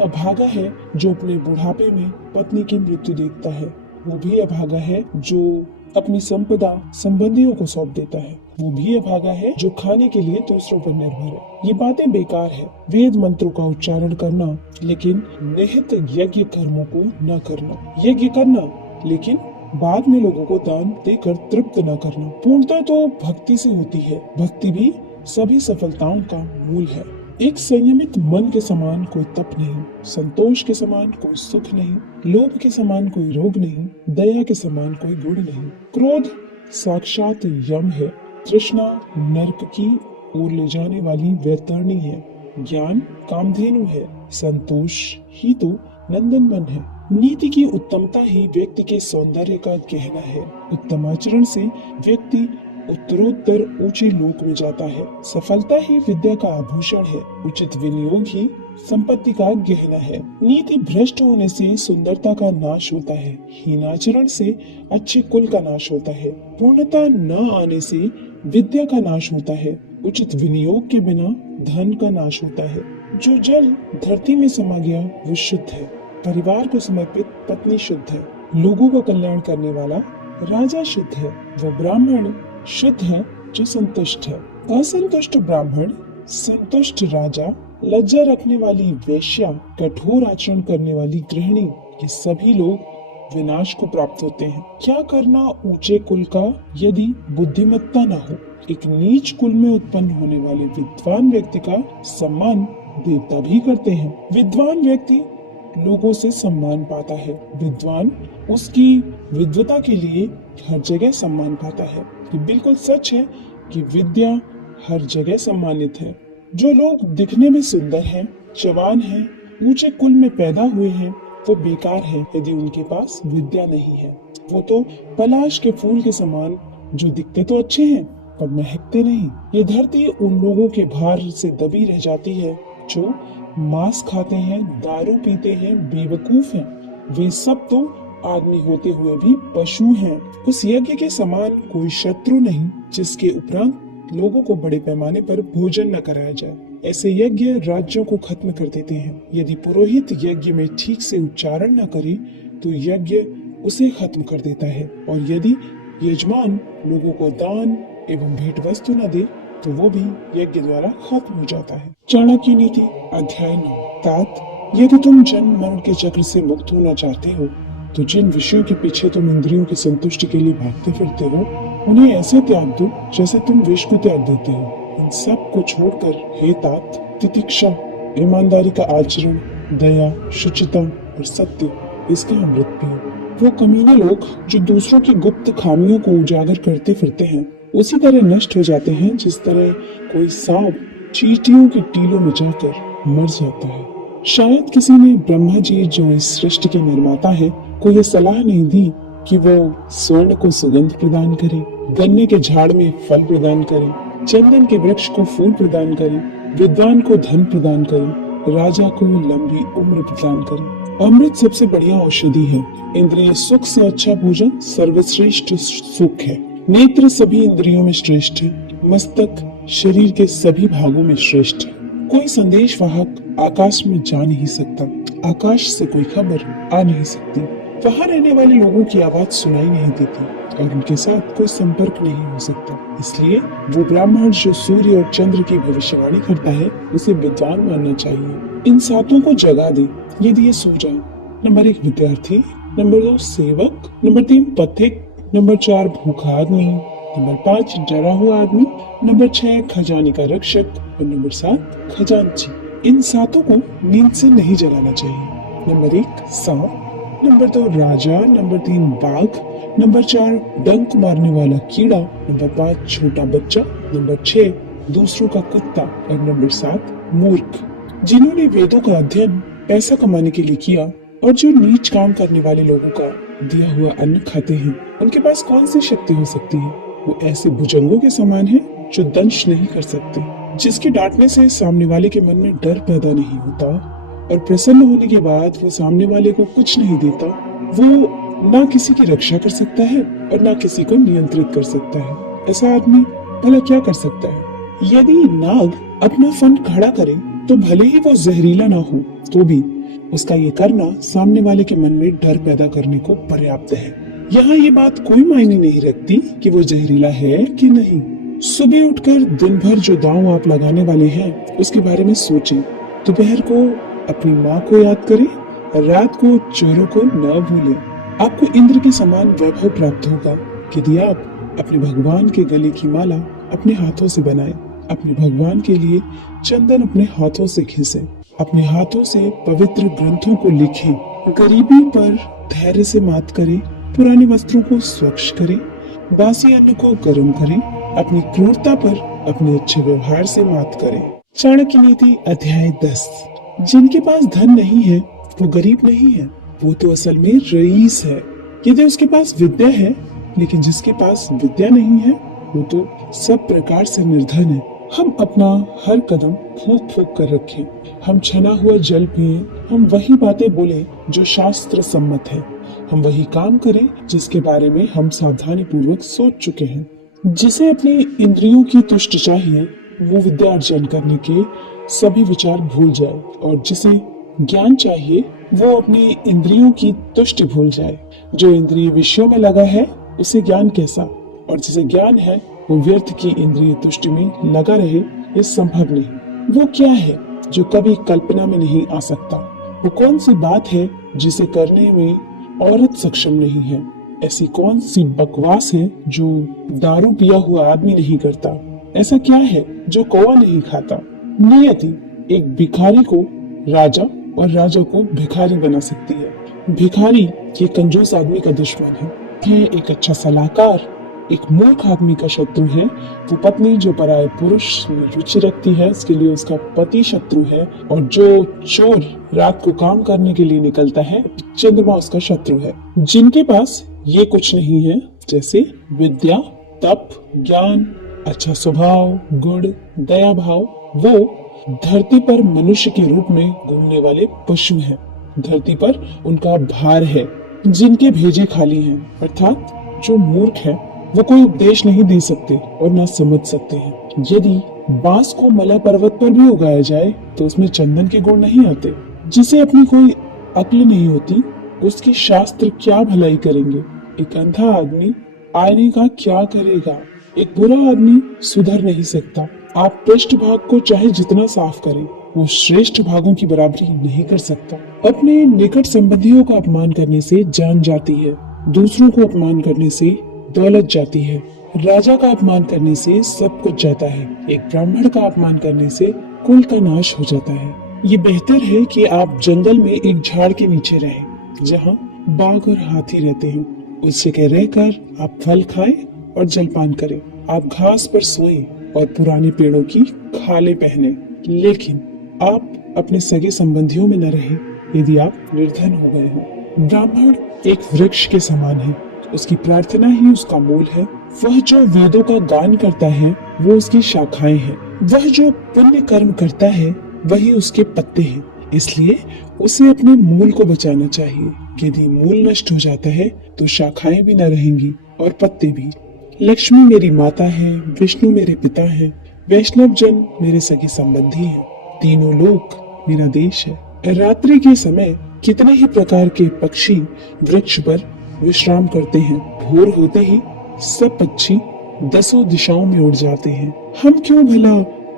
अभागा है जो अपने बुढ़ापे में पत्नी की मृत्यु देखता है। वो भी अभागा है जो अपनी संपदा संबंधियों को सौंप देता है। वो भी अभागा है जो खाने के लिए दूसरों पर निर्भर है। ये बातें बेकार है, वेद मंत्रों का उच्चारण करना लेकिन निहित यज्ञ कर्मों को न करना, यज्ञ करना लेकिन बाद में लोगों को दान देकर तृप्त न करना। पूर्णता तो भक्ति से होती है। भक्ति भी सभी सफलताओं का मूल है। एक संयमित मन के समान कोई तप नहीं, संतोष के समान कोई सुख नहीं, लोभ के समान कोई रोग नहीं, दया के समान कोई गुण नहीं। क्रोध साक्षात यम है, तृष्णा नरक की ओर ले जाने वाली वैतरणी है, ज्ञान कामधेनु है, संतोष ही तो नंदनवन है। नीति की उत्तमता ही व्यक्ति के सौंदर्य का गहना है। उत्तम आचरण से व्यक्ति उत्तरोत्तर ऊंचे लोक में जाता है। सफलता ही विद्या का आभूषण है। उचित विनियोग ही संपत्ति का गहना है। नीति भ्रष्ट होने से सुंदरता का नाश होता है। हीनाचरण से अच्छे कुल का नाश होता है। पूर्णता न आने से विद्या का नाश होता है। उचित विनियोग के बिना धन का नाश होता है। जो जल धरती में समा गया वो शुद्ध है। परिवार को समर्पित पत्नी शुद्ध है। लोगों का कल्याण करने वाला राजा शुद्ध है। वो ब्राह्मण शुद्ध है जो संतुष्ट है। असंतुष्ट ब्राह्मण, संतुष्ट राजा, लज्जा रखने वाली वेश्या, कठोर आचरण करने वाली गृहिणी, ये सभी लोग विनाश को प्राप्त होते हैं। क्या करना ऊंचे कुल का यदि बुद्धिमत्ता न हो। एक नीच कुल में उत्पन्न होने वाले विद्वान व्यक्ति का सम्मान देवता भी करते हैं। विद्वान व्यक्ति लोगों से सम्मान पाता है। विद्वान उसकी विद्वता के लिए हर जगह सम्मान पाता है। ये बिल्कुल सच है कि विद्या हर जगह सम्मानित है। जो लोग दिखने में सुंदर हैं, जवान हैं, ऊंचे कुल में पैदा हुए हैं, वो बेकार है यदि उनके पास विद्या नहीं है। वो तो पलाश के फूल के समान जो दिखते तो अच्छे हैं पर महकते नहीं। ये धरती उन लोगों के भार से दबी रह जाती है जो मांस खाते हैं, दारू पीते हैं, बेवकूफ हैं। वे सब तो आदमी होते हुए भी पशु हैं। उस यज्ञ के समान कोई शत्रु नहीं जिसके उपरांत लोगों को बड़े पैमाने पर भोजन न कराया जाए। ऐसे यज्ञ राज्यों को खत्म कर देते हैं। यदि पुरोहित यज्ञ में ठीक से उच्चारण न करे तो यज्ञ उसे खत्म कर देता है, और यदि यजमान लोगों को दान एवं भेंट वस्तु न दे तो वो भी यज्ञ द्वारा खत्म हो जाता है। चाणक्य नीति अध्याय 9। तात, यदि तुम जन्म मरण के चक्र से मुक्त होना चाहते हो तो जिन विषयों के पीछे तुम इंद्रियों की संतुष्टि के लिए भागते फिरते हो उन्हें ऐसे त्याग दो जैसे तुम विष को त्याग देते हो। इन सब को छोड़कर हे तात, तितिक्षा, ईमानदारी का आचरण, दया, शुचिता और सत्य, इसका अमृत पियो। वो कमीने लोग जो दूसरों की गुप्त खामियों को उजागर करते फिरते हैं उसी तरह नष्ट हो जाते हैं जिस तरह कोई सांप चींटियों के टीलों में जाकर मर जाता है। शायद किसी ने ब्रह्मा जी जो इस सृष्टि के निर्माता है को यह सलाह नहीं दी कि वो स्वर्ण को सुगंध प्रदान करे, गन्ने के झाड़ में फल प्रदान करे, चंदन के वृक्ष को फूल प्रदान करे, विद्वान को धन प्रदान करे, राजा को लंबी उम्र प्रदान करे। अमृत सबसे बढ़िया औषधि है। इंद्रिय सुख से अच्छा भोजन सर्वश्रेष्ठ सुख है। नेत्र सभी इंद्रियों में श्रेष्ठ है। मस्तक शरीर के सभी भागों में श्रेष्ठ है। कोई संदेश वाहक आकाश में जा नहीं सकता। आकाश से कोई खबर आ नहीं सकती। वहाँ रहने वाले लोगों की आवाज सुनाई नहीं देती और उनके साथ कोई संपर्क नहीं हो सकता। इसलिए वो ब्राह्मण जो सूर्य और चंद्र की भविष्यवाणी करता है उसे विद्वान मानना चाहिए। इन सातों को जगा दे यदि ये सो जाए। नंबर 1 विद्यार्थी, नंबर 2 सेवक, नंबर 3 पथिक, नंबर 4 भूखा आदमी, नंबर 5 डरा हुआ आदमी, नंबर 6 खजाने का रक्षक और नंबर 7 खजांची। इन सातों को नींद से नहीं जगाना चाहिए। नंबर 1 सांप, नंबर 2 राजा, नंबर 3 बाघ, नंबर 4 डंक मारने वाला कीड़ा, नंबर 5 छोटा बच्चा, नंबर 6 दूसरों का कुत्ता और नंबर 7 मूर्ख। जिन्होंने वेदों का अध्ययन पैसा कमाने के लिए किया और जो नीच काम करने वाले लोगों का दिया हुआ अन्न खाते हैं उनके पास कौन सी शक्ति हो सकती है। वो ऐसे भुजंगों के समान है जो दंश नहीं कर सकते, जिसके डांटने से सामने वाले के मन में डर पैदा नहीं होता और प्रसन्न होने के बाद वो सामने वाले को कुछ नहीं देता। वो ना किसी की रक्षा कर सकता है और ना किसी को नियंत्रित कर सकता है। ऐसा आदमी भला क्या कर सकता है। यदि नाग अपना फन खड़ा करे तो भले ही वो जहरीला ना हो तो भी उसका ये करना सामने वाले के मन में डर पैदा करने को पर्याप्त है। यहाँ ये बात कोई मायने नहीं रखती कि वो जहरीला है कि नहीं। सुबह उठकर दिन भर जो दांव आप लगाने वाले हैं उसके बारे में सोचें। दोपहर को अपनी माँ को याद करें, रात को चोरों को न भूलें। आपको इंद्र के समान वैभव प्राप्त होगा यदि आप अपने भगवान के गले की माला अपने हाथों से बनाएं, अपने भगवान के लिए चंदन अपने हाथों से घिसें, अपने हाथों से पवित्र ग्रंथों को लिखें, गरीबी पर धैर्य से मात करें, पुराने वस्त्रों को स्वच्छ करें, बासी अन्न को गर्म करें, अपनी क्रूरता पर अपने अच्छे व्यवहार से मात करें। चाणक्य नीति अध्याय 10। जिनके पास धन नहीं है वो गरीब नहीं है, वो तो असल में रईस है। यदि उसके पास विद्या है, लेकिन जिसके पास विद्या नहीं है वो तो सब प्रकार से निर्धन है। हम अपना हर कदम फूंक फूंक कर रखें, हम छना हुआ जल पिए, हम वही बातें बोले जो शास्त्र सम्मत है, हम वही काम करें जिसके बारे में हम सावधानी पूर्वक सोच चुके हैं। जिसे अपनी इंद्रियों की तुष्ट चाहिए वो विद्या अर्जन करने के सभी विचार भूल जाए, और जिसे ज्ञान चाहिए वो अपनी इंद्रियों की तुष्टि भूल जाए। जो इंद्रिय विषयों में लगा है उसे ज्ञान कैसा, और जिसे ज्ञान है वो व्यर्थ की इंद्रिय तुष्टि में लगा रहे, ये संभव नहीं। वो क्या है जो कभी कल्पना में नहीं आ सकता? वो कौन सी बात है जिसे करने में औरत सक्षम नहीं है? ऐसी कौन सी बकवास है जो दारू पिया हुआ आदमी नहीं करता? ऐसा क्या है जो कौवा नहीं खाता? नियति एक भिखारी को राजा और राजा को भिखारी बना सकती है। भिखारी ये कंजूस आदमी का दुश्मन है। एक अच्छा सलाहकार एक मूर्ख आदमी का शत्रु है। वो पत्नी जो पराये पुरुष में रुचि रखती है उसके लिए उसका पति शत्रु है, और जो चोर रात को काम करने के लिए निकलता है चंद्रमा उसका शत्रु है। जिनके पास ये कुछ नहीं है, जैसे विद्या, तप, ज्ञान, अच्छा स्वभाव, गुण, दया भाव, वो धरती पर मनुष्य के रूप में घूमने वाले पशु हैं। धरती पर उनका भार है। जिनके भेजे खाली हैं, अर्थात जो मूर्ख है, वो कोई उपदेश नहीं दे सकते और ना समझ सकते हैं। यदि बांस को मला पर्वत पर भी उगाया जाए तो उसमें चंदन के गुण नहीं आते। जिसे अपनी कोई अक्ल नहीं होती उसकी शास्त्र क्या भलाई करेंगे? एक अंधा आदमी आईने का क्या करेगा? एक बुरा आदमी सुधर नहीं सकता। आप पृष्ठ भाग को चाहे जितना साफ करें, वो श्रेष्ठ भागों की बराबरी नहीं कर सकता। अपने निकट संबंधियों का अपमान करने से जान जाती है, दूसरों को अपमान करने से दौलत जाती है, राजा का अपमान करने से सब कुछ जाता है, एक ब्राह्मण का अपमान करने से कुल का नाश हो जाता है। ये बेहतर है कि आप जंगल में एक झाड़ के नीचे रहें, जहाँ बाघ और हाथी रहते हैं। उस जगह रहकर आप फल खाएं और जलपान करें। आप घास पर सोएं और पुराने पेड़ों की खालें पहने, लेकिन आप अपने सगे संबंधियों में न रहें यदि आप निर्धन हो गए हो। ब्राह्मण एक वृक्ष के समान है, उसकी प्रार्थना ही उसका मूल है। वह जो वेदों का गान करता है वो उसकी शाखाएं हैं। वह जो पुण्य कर्म करता है वही उसके पत्ते हैं। इसलिए उसे अपने मूल को बचाना चाहिए। यदि मूल नष्ट हो जाता है तो शाखाएं भी न रहेंगी और पत्ते भी। लक्ष्मी मेरी माता है, विष्णु मेरे पिता है, वैष्णव जन मेरे सगे संबंधी हैं, तीनों लोक मेरा देश है। रात्रि के समय कितने ही प्रकार के पक्षी वृक्ष पर विश्राम करते हैं। भोर होते ही सब पक्षी दसों दिशाओं में उड़ जाते हैं। हम क्यों भला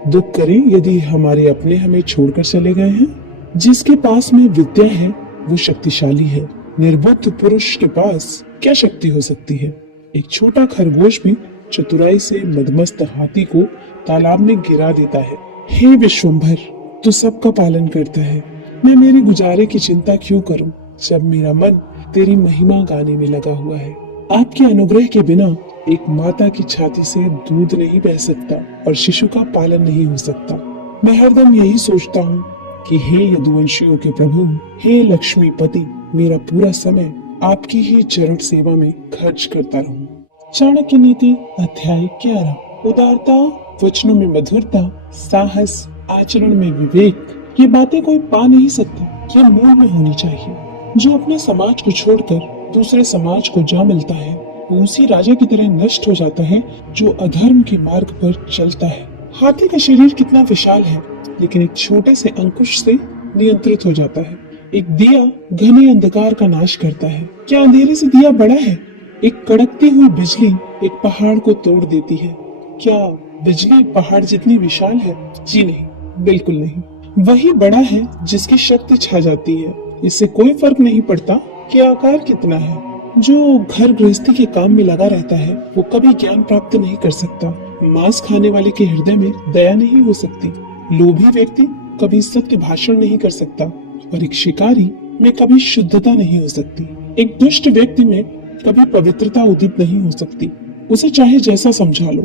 दुख करें यदि हमारे अपने हमें छोड़कर चले गए हैं? जिसके पास में विद्या है वो शक्तिशाली है। निर्बुद्ध पुरुष के पास क्या शक्ति हो सकती है? एक छोटा खरगोश भी चतुराई से मदमस्त हाथी को तालाब में गिरा देता है। हे विश्वंभर, तू सबका पालन करता है, मैं मेरे गुजारे की चिंता क्यों करूं जब मेरा मन तेरी महिमा गाने में लगा हुआ है। आपके अनुग्रह के बिना एक माता की छाती से दूध नहीं बह सकता और शिशु का पालन नहीं हो सकता। मैं हरदम यही सोचता हूँ कि हे यदुवंशियों के प्रभु, हे लक्ष्मीपति, मेरा पूरा समय आपकी ही चरण सेवा में खर्च करता रहूं। चाणक्य नीति अध्याय 11। उदारता, वचनों में मधुरता, साहस, आचरण में विवेक, ये बातें कोई पा नहीं सकता। ये मूल में होनी चाहिए। जो अपने समाज को छोड़कर दूसरे समाज को जा मिलता है वो उसी राजा की तरह नष्ट हो जाता है जो अधर्म के मार्ग पर चलता है। हाथी का शरीर कितना विशाल है, लेकिन एक छोटे से अंकुश से नियंत्रित हो जाता है। एक दिया घने अंधकार का नाश करता है। क्या अंधेरे से दिया बड़ा है? एक कड़कती हुई बिजली एक पहाड़ को तोड़ देती है। क्या बिजली पहाड़ जितनी विशाल है? जी नहीं, बिल्कुल नहीं। वही बड़ा है जिसकी शक्ति छा जाती है। इससे कोई फर्क नहीं पड़ता कि आकार कितना है। जो घर गृहस्थी के काम में लगा रहता है वो कभी ज्ञान प्राप्त नहीं कर सकता। मांस खाने वाले के हृदय में दया नहीं हो सकती। लोभी व्यक्ति कभी सत्य भाषण नहीं कर सकता और एक शिकारी में कभी शुद्धता नहीं हो सकती। एक दुष्ट व्यक्ति में कभी पवित्रता उदित नहीं हो सकती। उसे चाहे जैसा समझा लो।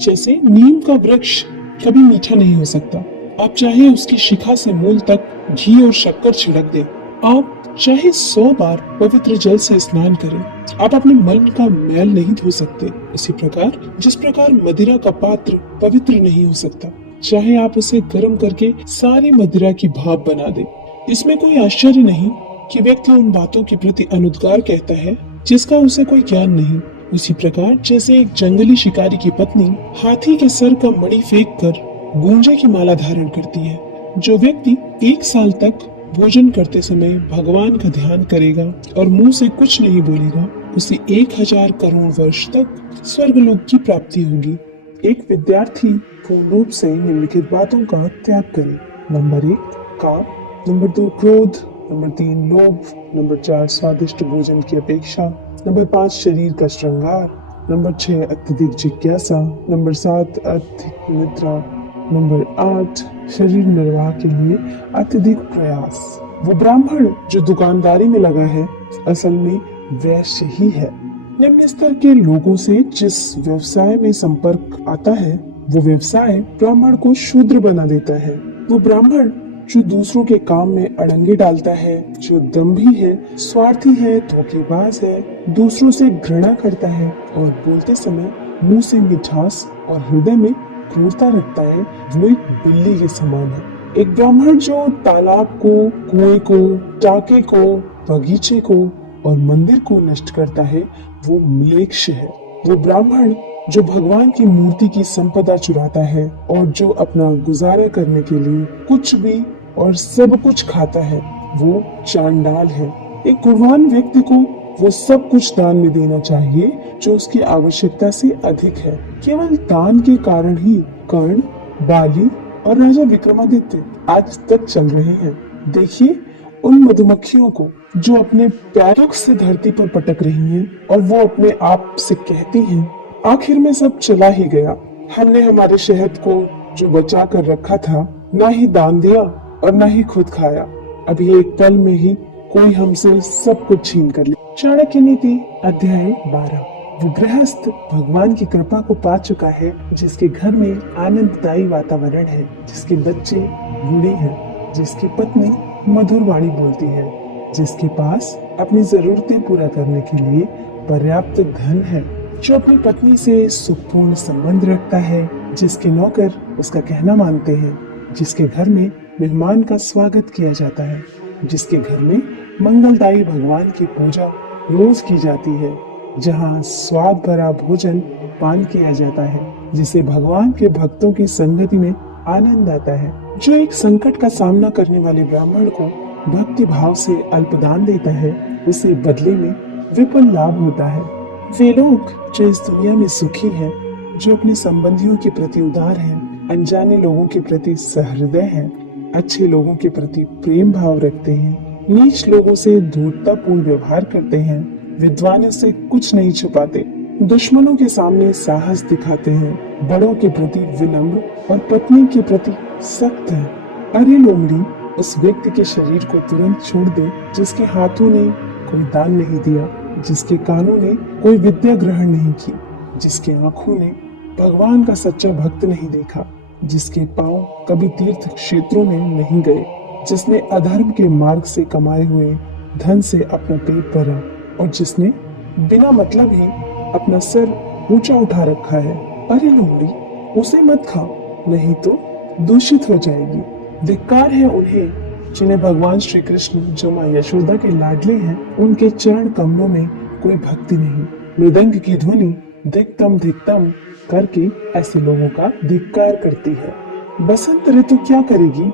जैसे नीम का वृक्ष कभी मीठा नहीं हो सकता। आप चाहे उसकी शिखा से मूल तक घी और शक्कर छिड़क दे, आप चाहे 100 बार पवित्र जल से स्नान करें, आप अपने मन का मैल नहीं धो सकते। इसी प्रकार जिस प्रकार मदिरा का पात्र पवित्र नहीं हो सकता, चाहे आप उसे गर्म करके सारी मदिरा की भाप बना दे। इसमें कोई आश्चर्य नहीं कि व्यक्ति उन बातों के प्रति अनुद्गार कहता है जिसका उसे कोई ज्ञान नहीं। उसी प्रकार जैसे एक जंगली शिकारी की पत्नी हाथी के सर का मणि फेंक कर गूंजे की माला धारण करती है। जो व्यक्ति 1 साल तक भोजन करते समय भगवान का ध्यान करेगा और मुंह से कुछ नहीं बोलेगा, उसे 1000 करोड़ वर्ष तक स्वर्गलोक की प्राप्ति होगी। एक विद्यार्थी पूर्ण रूप से निम्नलिखित बातों का त्याग करे। नंबर 1 काम, नंबर 2 क्रोध, नंबर 3 लोभ, नंबर 4 स्वादिष्ट भोजन की अपेक्षा, नंबर 5 शरीर का श्रृंगार, नंबर 6 अत्यधिक जिज्ञासा, नंबर 7 अधिक निद्रा, नंबर 8 शरीर निर्वाह के लिए अत्यधिक प्रयास। वो ब्राह्मण जो दुकानदारी में लगा है असल में वैश्य ही है। निम्न स्तर के लोगों से जिस व्यवसाय में संपर्क आता है वो व्यवसाय ब्राह्मण को शूद्र बना देता है। वो ब्राह्मण जो दूसरों के काम में अड़ंगे डालता है, जो दंभी है, स्वार्थी है, धोखेबाज है, दूसरों से घृणा करता है और बोलते समय मुंह से मिठास और हृदय में क्रूरता रखता है, वो एक बिल्ली के समान है। एक ब्राह्मण जो तालाब को, कुएं को, टाके को, बगीचे को और मंदिर को नष्ट करता है वो म्लेच्छ है। वो ब्राह्मण जो भगवान की मूर्ति की संपदा चुराता है और जो अपना गुजारा करने के लिए कुछ भी और सब कुछ खाता है वो चांडाल है। एक गुणवान व्यक्ति को वो सब कुछ दान में देना चाहिए जो उसकी आवश्यकता से अधिक है। केवल दान के कारण ही कर्ण, बाली और राजा विक्रमादित्य आज तक चल रहे हैं। देखिए उन मधुमक्खियों को जो अपने पैरों से धरती पर पटक रही हैं और वो अपने आप से कहती हैं आखिर में सब चला ही गया। हमने हमारे शहद को जो बचा कर रखा था ना ही दान दिया और ना ही खुद खाया। अभी एक पल में ही कोई हमसे सब कुछ छीन कर लिया। चाणक्य नीति अध्याय 12। वो गृहस्थ भगवान की कृपा को पा चुका है जिसके घर में आनंददायी वातावरण है, जिसके बच्चे बूढ़े हैं, जिसकी पत्नी मधुर वाणी बोलती है, जिसके पास अपनी जरूरतें पूरा करने के लिए पर्याप्त धन है, जो अपनी पत्नी से सुखपूर्ण संबंध रखता है, जिसके नौकर उसका कहना मानते हैं, जिसके घर में मेहमान का स्वागत किया जाता है, जिसके घर में मंगलदायी भगवान की पूजा रोज की जाती है, जहाँ स्वाद भरा भोजन पान किया जाता है, जिसे भगवान के भक्तों की संगति में आनंद आता है, जो एक संकट का सामना करने वाले ब्राह्मण को भक्ति भाव से अल्पदान देता है, उसे बदले में विपुल लाभ होता है। वे लोग जो इस दुनिया में सुखी हैं, जो अपने संबंधियों के प्रति उदार हैं, अनजाने लोगों के प्रति सहृदय हैं, अच्छे लोगों के प्रति प्रेम भाव रखते हैं, नीच लोगों से धूर्ततापूर्ण व्यवहार करते हैं, विद्वानों से कुछ नहीं छुपाते, दुश्मनों के सामने साहस दिखाते हैं, बड़ों के प्रति विनम्र और पत्नी के प्रति सख्त है। अरे लोमड़ी, उस व्यक्ति के शरीर को तुरंत छोड़ दे जिसके हाथों ने कोई दान नहीं दिया, जिसके कानों ने कोई विद्या ग्रहण नहीं की, जिसके आंखों ने भगवान का सच्चा भक्त नहीं देखा, जिसके पांव कभी तीर्थ क्षेत्रों में नहीं गए, जिसने अधर्म के मार्ग से कमाए हुए धन से अपना पेट भरा और जिसने बिना मतलब ही अपना सर ऊंचा उठा रखा है। अरे लोमड़ी, उसे मत खा, नहीं तो दूषित हो जाएगी। धिक्कार है उन्हें जिन्हें भगवान श्री कृष्ण जो माँ यशोदा के लाडले हैं, उनके चरण कमलों में कोई भक्ति नहीं। मृदंग की ध्वनि धिक्तम धिक्तम करके ऐसे लोगों का धिक्कार करती है। बसंत ऋतु क्या करेगी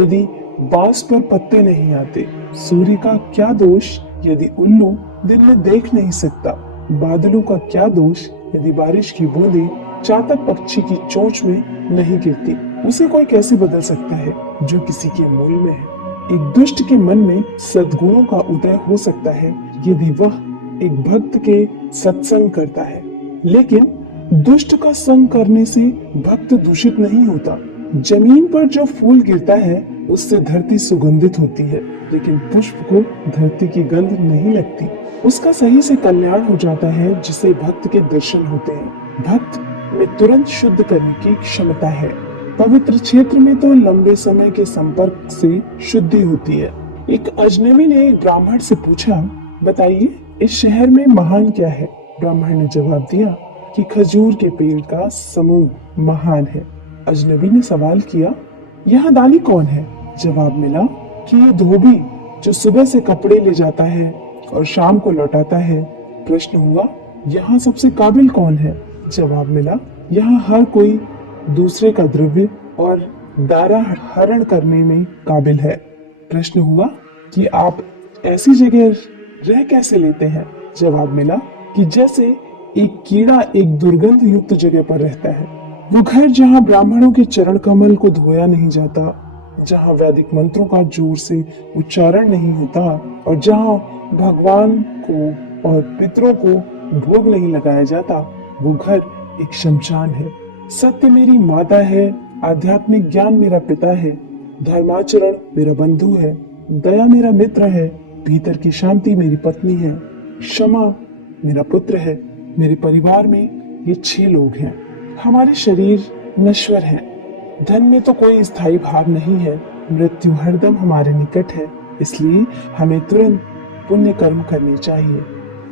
यदि बांस पर पत्ते नहीं आते? सूर्य का क्या दोष यदि उल्लू दिन में देख नहीं सकता? बादलों का क्या दोष यदि बारिश की बूंदें चातक पक्षी की चोंच में नहीं गिरती। उसे कोई कैसे बदल सकता है जो किसी के मूल में है। एक दुष्ट के मन में सद्गुणों का उदय हो सकता है यदि वह एक भक्त के सत्संग करता है, लेकिन दुष्ट का संग करने से भक्त दूषित नहीं होता। जमीन पर जो फूल गिरता है उससे धरती सुगंधित होती है, लेकिन पुष्प को धरती की गंध नहीं लगती। उसका सही से कल्याण हो जाता है जिसे भक्त के दर्शन होते हैं। भक्त में तुरंत शुद्ध करने की क्षमता है। पवित्र क्षेत्र में तो लंबे समय के संपर्क से शुद्धि होती है। एक अजनबी ने एक ब्राह्मण से पूछा, बताइए इस शहर में महान क्या है? ब्राह्मण ने जवाब दिया कि खजूर के पेड़ का समूह महान है। अजनबी ने सवाल किया, यहाँ दानी कौन है? जवाब मिला कि यह धोबी जो सुबह से कपड़े ले जाता है और शाम को लौटाता है। प्रश्न हुआ, यहाँ सबसे काबिल कौन है? जवाब मिला, यहाँ हर कोई दूसरे का द्रव्य और दारा हरण करने में काबिल है। प्रश्न हुआ कि आप ऐसी जगह रह कैसे लेते हैं? जवाब मिला कि जैसे एक कीड़ा एक दुर्गंध युक्त जगह पर रहता है। वो घर जहाँ ब्राह्मणों के चरण कमल को धोया नहीं जाता, जहाँ वैदिक मंत्रों का जोर से उच्चारण नहीं होता और जहाँ भगवान को और पितरों को भोग नहीं लगाया जाता, वो घर एक शमशान है। सत्य मेरी माता है, आध्यात्मिक ज्ञान मेरा पिता है, धर्माचरण मेरा बंधु है, दया मेरा मित्र है, भीतर की शांति मेरी पत्नी है, क्षमा मेरा पुत्र है। मेरे परिवार में ये 6 लोग हैं। हमारे शरीर नश्वर हैं। धन में तो कोई स्थायी भाव नहीं है। मृत्यु हरदम हमारे निकट है, इसलिए हमें तुरंत पुण्य कर्म करने चाहिए।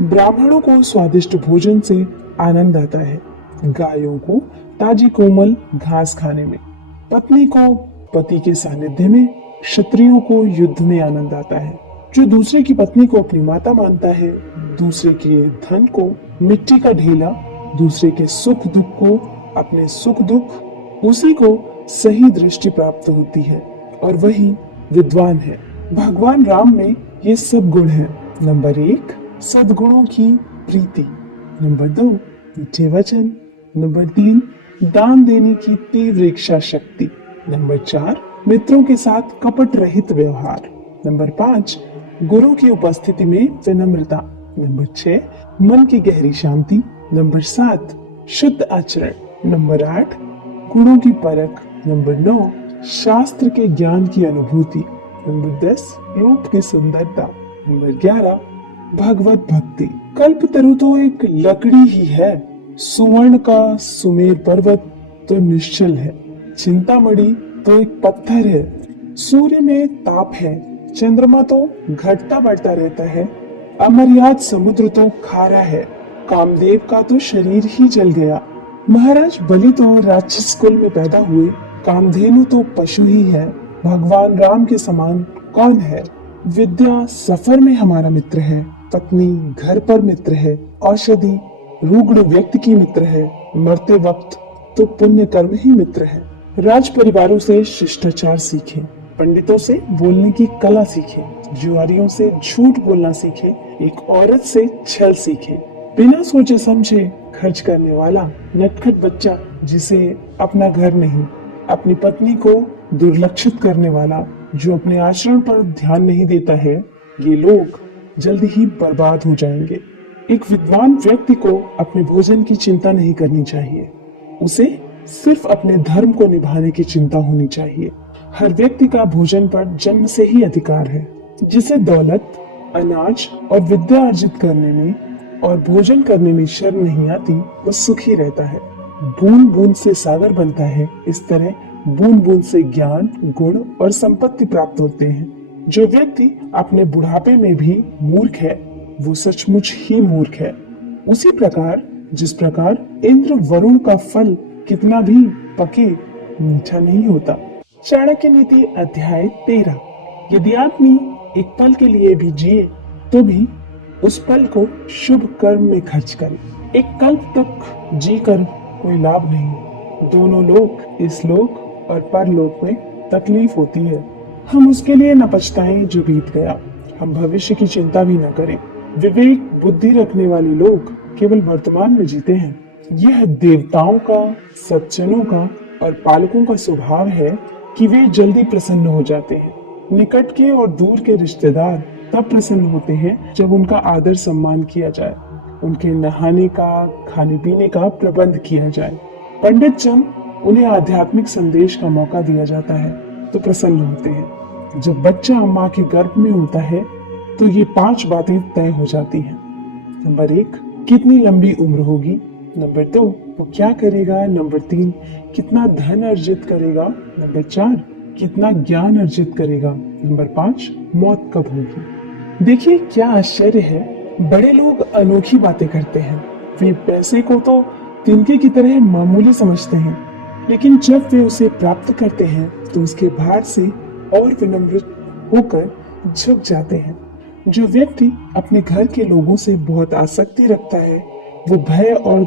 ब्राह्मणों को स्वादिष्ट भोजन से आनंद आता है, गायों को ताजी कोमल घास खाने में, पत्नी को पति के सानिध्य में, क्षत्रियों को युद्ध में आनंद आता है। जो दूसरे की पत्नी को अपनी माता मानता है, दूसरे के धन को मिट्टी का ढेला, दूसरे के सुख दुख को अपने सुख दुख, उसी को सही दृष्टि प्राप्त होती है और वही विद्वान है। भगवान राम में ये सब गुण हैं। नंबर 1, सद्गुणों की प्रीति। नंबर 2, मीठे वचन। नंबर 3, दान देने की तीव्र इच्छा शक्ति। नंबर 4, मित्रों के साथ कपट रहित व्यवहार। नंबर 5, गुरु की उपस्थिति में विनम्रता। नंबर 6, मन की गहरी शांति। नंबर 7, शुद्ध आचरण। नंबर 8, गुणों की परख। नंबर 9, शास्त्र के ज्ञान की अनुभूति। नंबर 10, रूप की सुंदरता। नंबर 11, भगवत भक्ति। कल्पतरु तो एक लकड़ी ही है, सुवर्ण का सुमेर पर्वत तो निश्चल है, चिंतामणि तो एक पत्थर है, सूर्य में ताप है, चंद्रमा तो घटता बढ़ता रहता है, अमर्याद समुद्र तो खारा है, कामदेव का तो शरीर ही जल गया, महाराज बलि तो राक्षस कुल में पैदा हुए, कामधेनु तो पशु ही है, भगवान राम के समान कौन है? विद्या सफर में हमारा मित्र है, पत्नी घर पर मित्र है, औषधि रुग्ण व्यक्ति की मित्र है, मरते वक्त तो पुण्य कर्म ही मित्र है। राज परिवारों से शिष्टाचार सीखें, पंडितों से बोलने की कला सीखें, जुआरियों से झूठ बोलना सीखें, एक औरत से छल सीखें, बिना सोचे समझे खर्च करने वाला नटखट बच्चा जिसे अपना घर नहीं, अपनी पत्नी को दुर्लक्षित करने वाला जो अपने आचरण पर ध्यान नहीं देता है, ये लोग जल्दी ही बर्बाद हो जाएंगे। एक विद्वान व्यक्ति को अपने भोजन की चिंता नहीं करनी चाहिए, उसे सिर्फ अपने धर्म को निभाने की चिंता होनी चाहिए। हर व्यक्ति का भोजन पर जन्म से ही अधिकार है। जिसे दौलत, अनाज और विद्या अर्जित करने में और भोजन करने में शर्म नहीं आती, वह सुखी रहता है। बूंद बूंद से सागर बनता है, इस तरह बूंद बूंद से ज्ञान, गुण और संपत्ति प्राप्त होते हैं। जो व्यक्ति अपने बुढ़ापे में भी मूर्ख है, वो सचमुच ही मूर्ख है। उसी प्रकार जिस प्रकार इंद्र वरुण का फल कितना भी पके मीठा नहीं होता। चाणक्य नीति अध्याय 13। यदि आदमी एक पल के लिए भी जिए तो भी उस पल को शुभ कर्म में खर्च करे। एक कल्प तक जीकर कोई लाभ नहीं। दोनों लोक, इस लोक और परलोक में तकलीफ होती है। हम उसके लिए न पछताएं जो बीत गया, हम भविष्य की चिंता भी न करें। विवेक बुद्धि रखने वाले लोग केवल वर्तमान में जीते हैं। यह देवताओं का, सज्जनों का और पालकों का स्वभाव है कि वे जल्दी प्रसन्न हो जाते हैं। निकट के और दूर के रिश्तेदार तब प्रसन्न होते हैं जब उनका आदर सम्मान किया जाए, उनके नहाने का, खाने पीने का प्रबंध किया जाए। पंडित जन उन्हें आध्यात्मिक संदेश का मौका दिया जाता है तो प्रसन्न होते हैं। जब बच्चा माँ के गर्भ में होता है तो ये 5 बातें तय हो जाती हैं। नंबर 1, कितनी लंबी उम्र होगी। नंबर 2, वो क्या करेगा। नंबर 3, कितना धन अर्जित करेगा। नंबर 4, कितना ज्ञान अर्जित करेगा। नंबर 5, मौत कब होगी। देखिए क्या आश्चर्य है, बड़े लोग अनोखी बातें करते हैं। वे पैसे को तो तिनके की तरह मामूली समझते हैं, लेकिन जब वे उसे प्राप्त करते हैं तो उसके भार से और विनम्र होकर झुक जाते हैं। जो व्यक्ति अपने घर के लोगों से बहुत आसक्ति रखता है वो भय और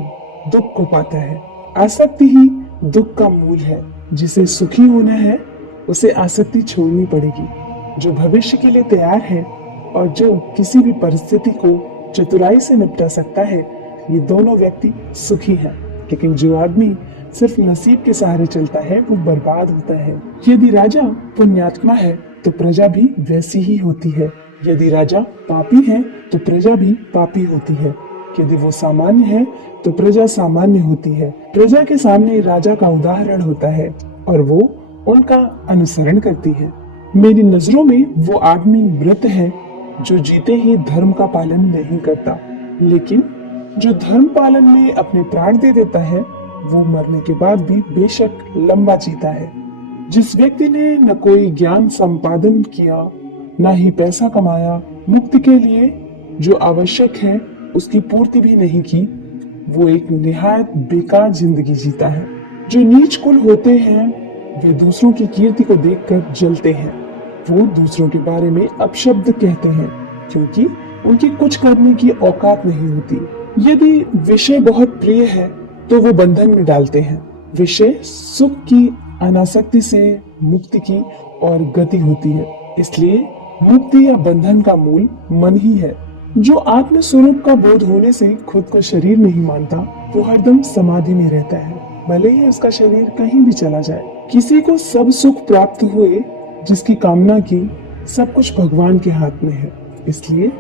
दुख को पाता है। आसक्ति ही दुख का मूल है। जिसे सुखी होना है उसे आसक्ति छोड़नी पड़ेगी। जो भविष्य के लिए तैयार है और जो किसी भी परिस्थिति को चतुराई से निपटा सकता है, ये दोनों व्यक्ति सुखी हैं। लेकिन जो आदमी सिर्फ नसीब के सहारे चलता है वो बर्बाद होता है। यदि राजा पुण्यात्मा है तो प्रजा भी वैसी ही होती है। यदि राजा पापी है तो प्रजा भी पापी होती है। यदि वो सामान्य है तो प्रजा सामान्य होती है। प्रजा के सामने राजा का उदाहरण होता है और वो उनका अनुसरण करती है। मेरी नजरों में वो आदमी मृत है जो जीते ही धर्म का पालन नहीं करता, लेकिन जो धर्म पालन में अपने प्राण दे देता है वो मरने के बाद भी बेशक लंबा जीता है। जिस व्यक्ति ने न कोई ज्ञान संपादन किया, न ही पैसा कमाया, मुक्ति के लिए जो आवश्यक है उसकी पूर्ति भी नहीं की, वो एक निहायत बेकार जिंदगी जीता है। जो नीच कुल होते हैं वे दूसरों की कीर्ति को देखकर जलते हैं। वो दूसरों के बारे में अपशब्द कहते हैं क्योंकि उनकी कुछ करने की औकात नहीं होती। यदि विषय बहुत प्रिय है तो वो बंधन में डालते हैं। विषय सुख की अनासक्ति से मुक्ति की और गति होती है। इसलिए मुक्ति या बंधन का मूल मन ही है। जो आत्म स्वरूप का बोध होने से खुद को शरीर नहीं मानता वो हरदम समाधि में रहता है, भले ही उसका शरीर कहीं भी चला जाए। किसी को सब सुख प्राप्त हुए जिसकी कामना की, सब कुछ भगवान के हाथ में है। इसलिए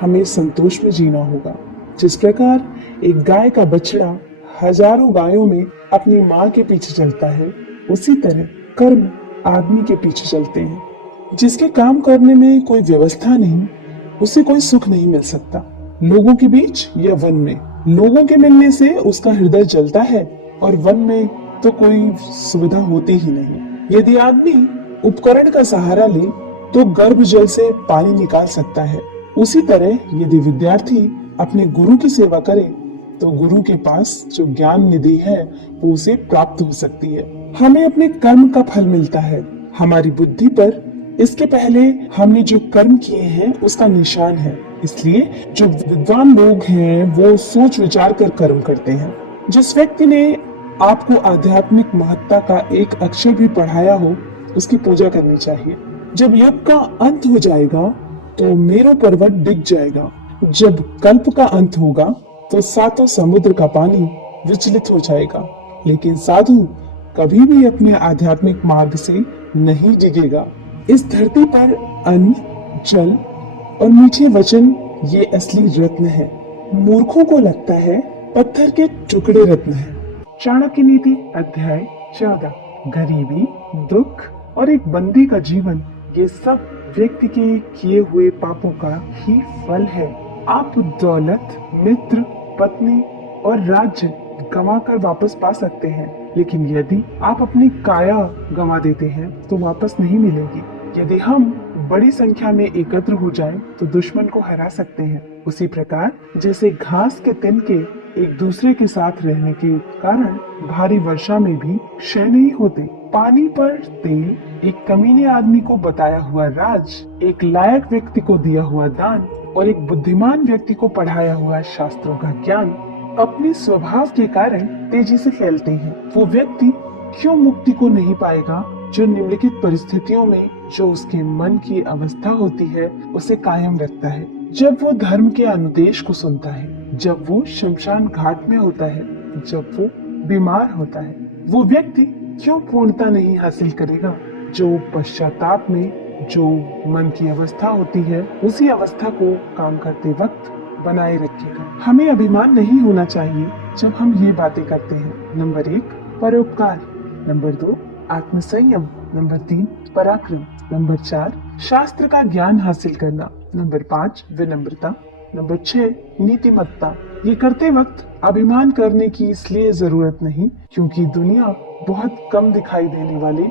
हमें संतोष में जीना होगा। जिस प्रकार एक गाय का बछड़ा हजारों गायों में अपनी माँ के पीछे चलता है, उसी तरह कर्म आदमी के पीछे चलते हैं। जिसके काम करने में कोई व्यवस्था नहीं उसे कोई सुख नहीं मिल सकता। लोगों के बीच या वन में, लोगों के मिलने से उसका हृदय जलता है और वन में तो कोई सुविधा होती ही नहीं। यदि आदमी उपकरण का सहारा ले तो गर्भ जल से पानी निकाल सकता है। उसी तरह यदि विद्यार्थी अपने गुरु की सेवा करे तो गुरु के पास जो ज्ञान निधि है वो उसे प्राप्त हो सकती है। हमें अपने कर्म का फल मिलता है हमारी बुद्धि पर। इसके पहले हमने जो कर्म किए हैं उसका निशान है। इसलिए जो विद्वान लोग हैं वो सोच विचार कर कर्म करते हैं। जिस व्यक्ति ने आपको आध्यात्मिक महत्ता का एक अक्षर भी पढ़ाया हो उसकी पूजा करनी चाहिए। जब युग का अंत हो जाएगा तो मेरू पर्वत डिग जाएगा। जब कल्प का अंत होगा तो सातों समुद्र का पानी विचलित हो जाएगा, लेकिन साधु कभी भी अपने आध्यात्मिक मार्ग से नहीं डिगेगा। इस धरती पर अन्न, जल और मीठे वचन ये असली रत्न है। मूर्खों को लगता है पत्थर के टुकड़े रत्न है। चाणक्य नीति अध्याय 14। गरीबी, दुख और एक बंदी का जीवन, ये सब व्यक्ति के किए हुए पापों का ही फल है। आप दौलत, मित्र, पत्नी और राज्य गंवाकर वापस पा सकते हैं, लेकिन यदि आप अपनी काया गंवा देते हैं तो वापस नहीं मिलेगी। यदि हम बड़ी संख्या में एकत्र हो जाएं, तो दुश्मन को हरा सकते हैं। उसी प्रकार जैसे घास के तिनके एक दूसरे के साथ रहने के कारण भारी वर्षा में भी क्षय नहीं होते। पानी पर तेल, एक कमीने आदमी को बताया हुआ राज, एक लायक व्यक्ति को दिया हुआ दान और एक बुद्धिमान व्यक्ति को पढ़ाया हुआ शास्त्रों का ज्ञान अपने स्वभाव के कारण तेजी से फैलते हैं। वो व्यक्ति क्यों मुक्ति को नहीं पाएगा जो निम्नलिखित परिस्थितियों में जो उसके मन की अवस्था होती है उसे कायम रखता है। जब वो धर्म के अनुदेश को सुनता है, जब वो शमशान घाट में होता है, जब वो बीमार होता है, वो व्यक्ति क्यों पूर्णता नहीं हासिल करेगा? जो पश्चाताप में जो मन की अवस्था होती है, उसी अवस्था को काम करते वक्त बनाए रखेगा। हमें अभिमान नहीं होना चाहिए जब हम ये बातें करते हैं। नंबर 1 परोपकार, नंबर 2 आत्मसंयम, नंबर 3 पराक्रम, नंबर 4 शास्त्र का ज्ञान हासिल करना, नंबर 5 विनम्रता, नंबर 6 नीतिमत्ता। ये करते वक्त अभिमान करने की इसलिए जरूरत नहीं क्योंकि दुनिया बहुत कम दिखाई देने वाले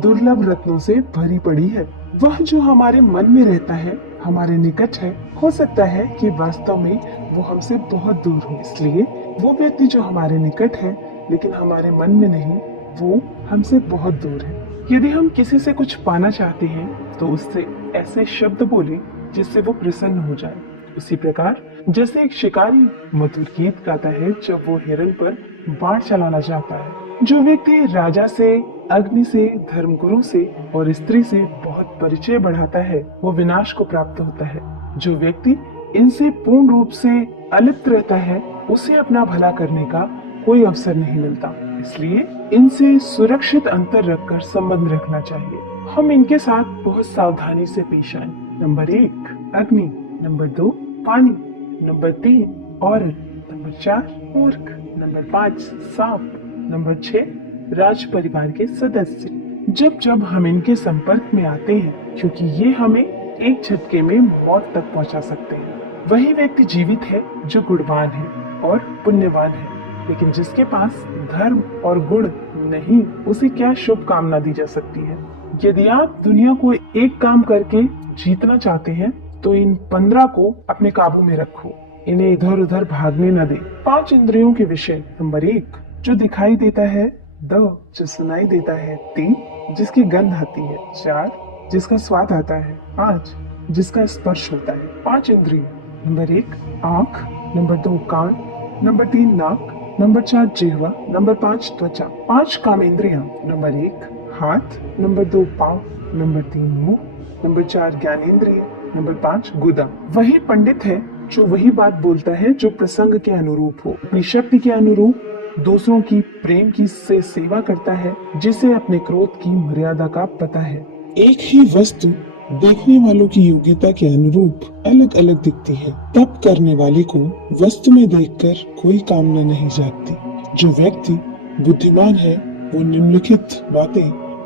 दुर्लभ रत्नों से भरी पड़ी है। वह जो हमारे मन में रहता है, हमारे निकट है, हो सकता है कि वास्तव में वो हमसे बहुत दूर हो। इसलिए वो व्यक्ति जो हमारे निकट है लेकिन हमारे मन में नहीं, वो हमसे बहुत दूर है। यदि हम किसी से कुछ पाना चाहते हैं तो उससे ऐसे शब्द बोले जिससे वो प्रसन्न हो जाए। उसी प्रकार जैसे एक शिकारी मधुर गीत गाता है जब वो हिरन पर बाण चलाना चाहता है। जो व्यक्ति राजा से, अग्नि से, धर्मगुरु से और स्त्री से बहुत परिचय बढ़ाता है, वो विनाश को प्राप्त होता है। जो व्यक्ति इनसे पूर्ण रूप से अलिप्त रहता है, उसे अपना भला करने का कोई अवसर नहीं मिलता। इसलिए इनसे सुरक्षित अंतर रखकर संबंध रखना चाहिए। हम इनके साथ बहुत सावधानी से पेश आए। नंबर 1 अग्नि, नंबर 2 पानी, नंबर 3 औरत, नंबर 4 मूर्ख, नंबर 5 सांप, नंबर 6 राज परिवार के सदस्य। जब जब हम इनके संपर्क में आते हैं, क्योंकि ये हमें एक झटके में मौत तक पहुंचा सकते हैं। वही व्यक्ति जीवित है जो गुणवान है और पुण्यवान है, लेकिन जिसके पास धर्म और गुण नहीं, उसे क्या शुभ कामना दी जा सकती है? यदि आप दुनिया को एक काम करके जीतना चाहते हैं तो इन 15 को अपने काबू में रखो, इन्हें इधर उधर भागने न दे। 5 इंद्रियों के विषय। नंबर 1 जो दिखाई देता है, 2 जो सुनाई देता है, 3 जिसकी गंध आती है, 4 जिसका स्वाद आता है, 5 जिसका स्पर्श होता है। 5 इंद्रिय। नंबर 1 आँख, नंबर 2 कान, नंबर 3 नाक, नंबर 4 जिह्वा, नंबर 5 त्वचा। 5 कामेंद्रियां। नंबर 1 हाथ, नंबर 2 पाँव, नंबर 3 मुंह, नंबर 4 ज्ञानेंद्रिय, नंबर 5 गुदा। वही पंडित है जो वही बात बोलता है जो प्रसंग के अनुरूप हो, अपनी शक्ति के अनुरूप दूसरों की प्रेम की से सेवा करता है, जिसे अपने क्रोध की मर्यादा का पता है। एक ही वस्तु देखने वालों की योग्यता के अनुरूप अलग अलग दिखती है। तप करने वाले को वस्तु में देखकर कोई कामना नहीं जागती। जो व्यक्ति बुद्धिमान है वो निम्नलिखित बातें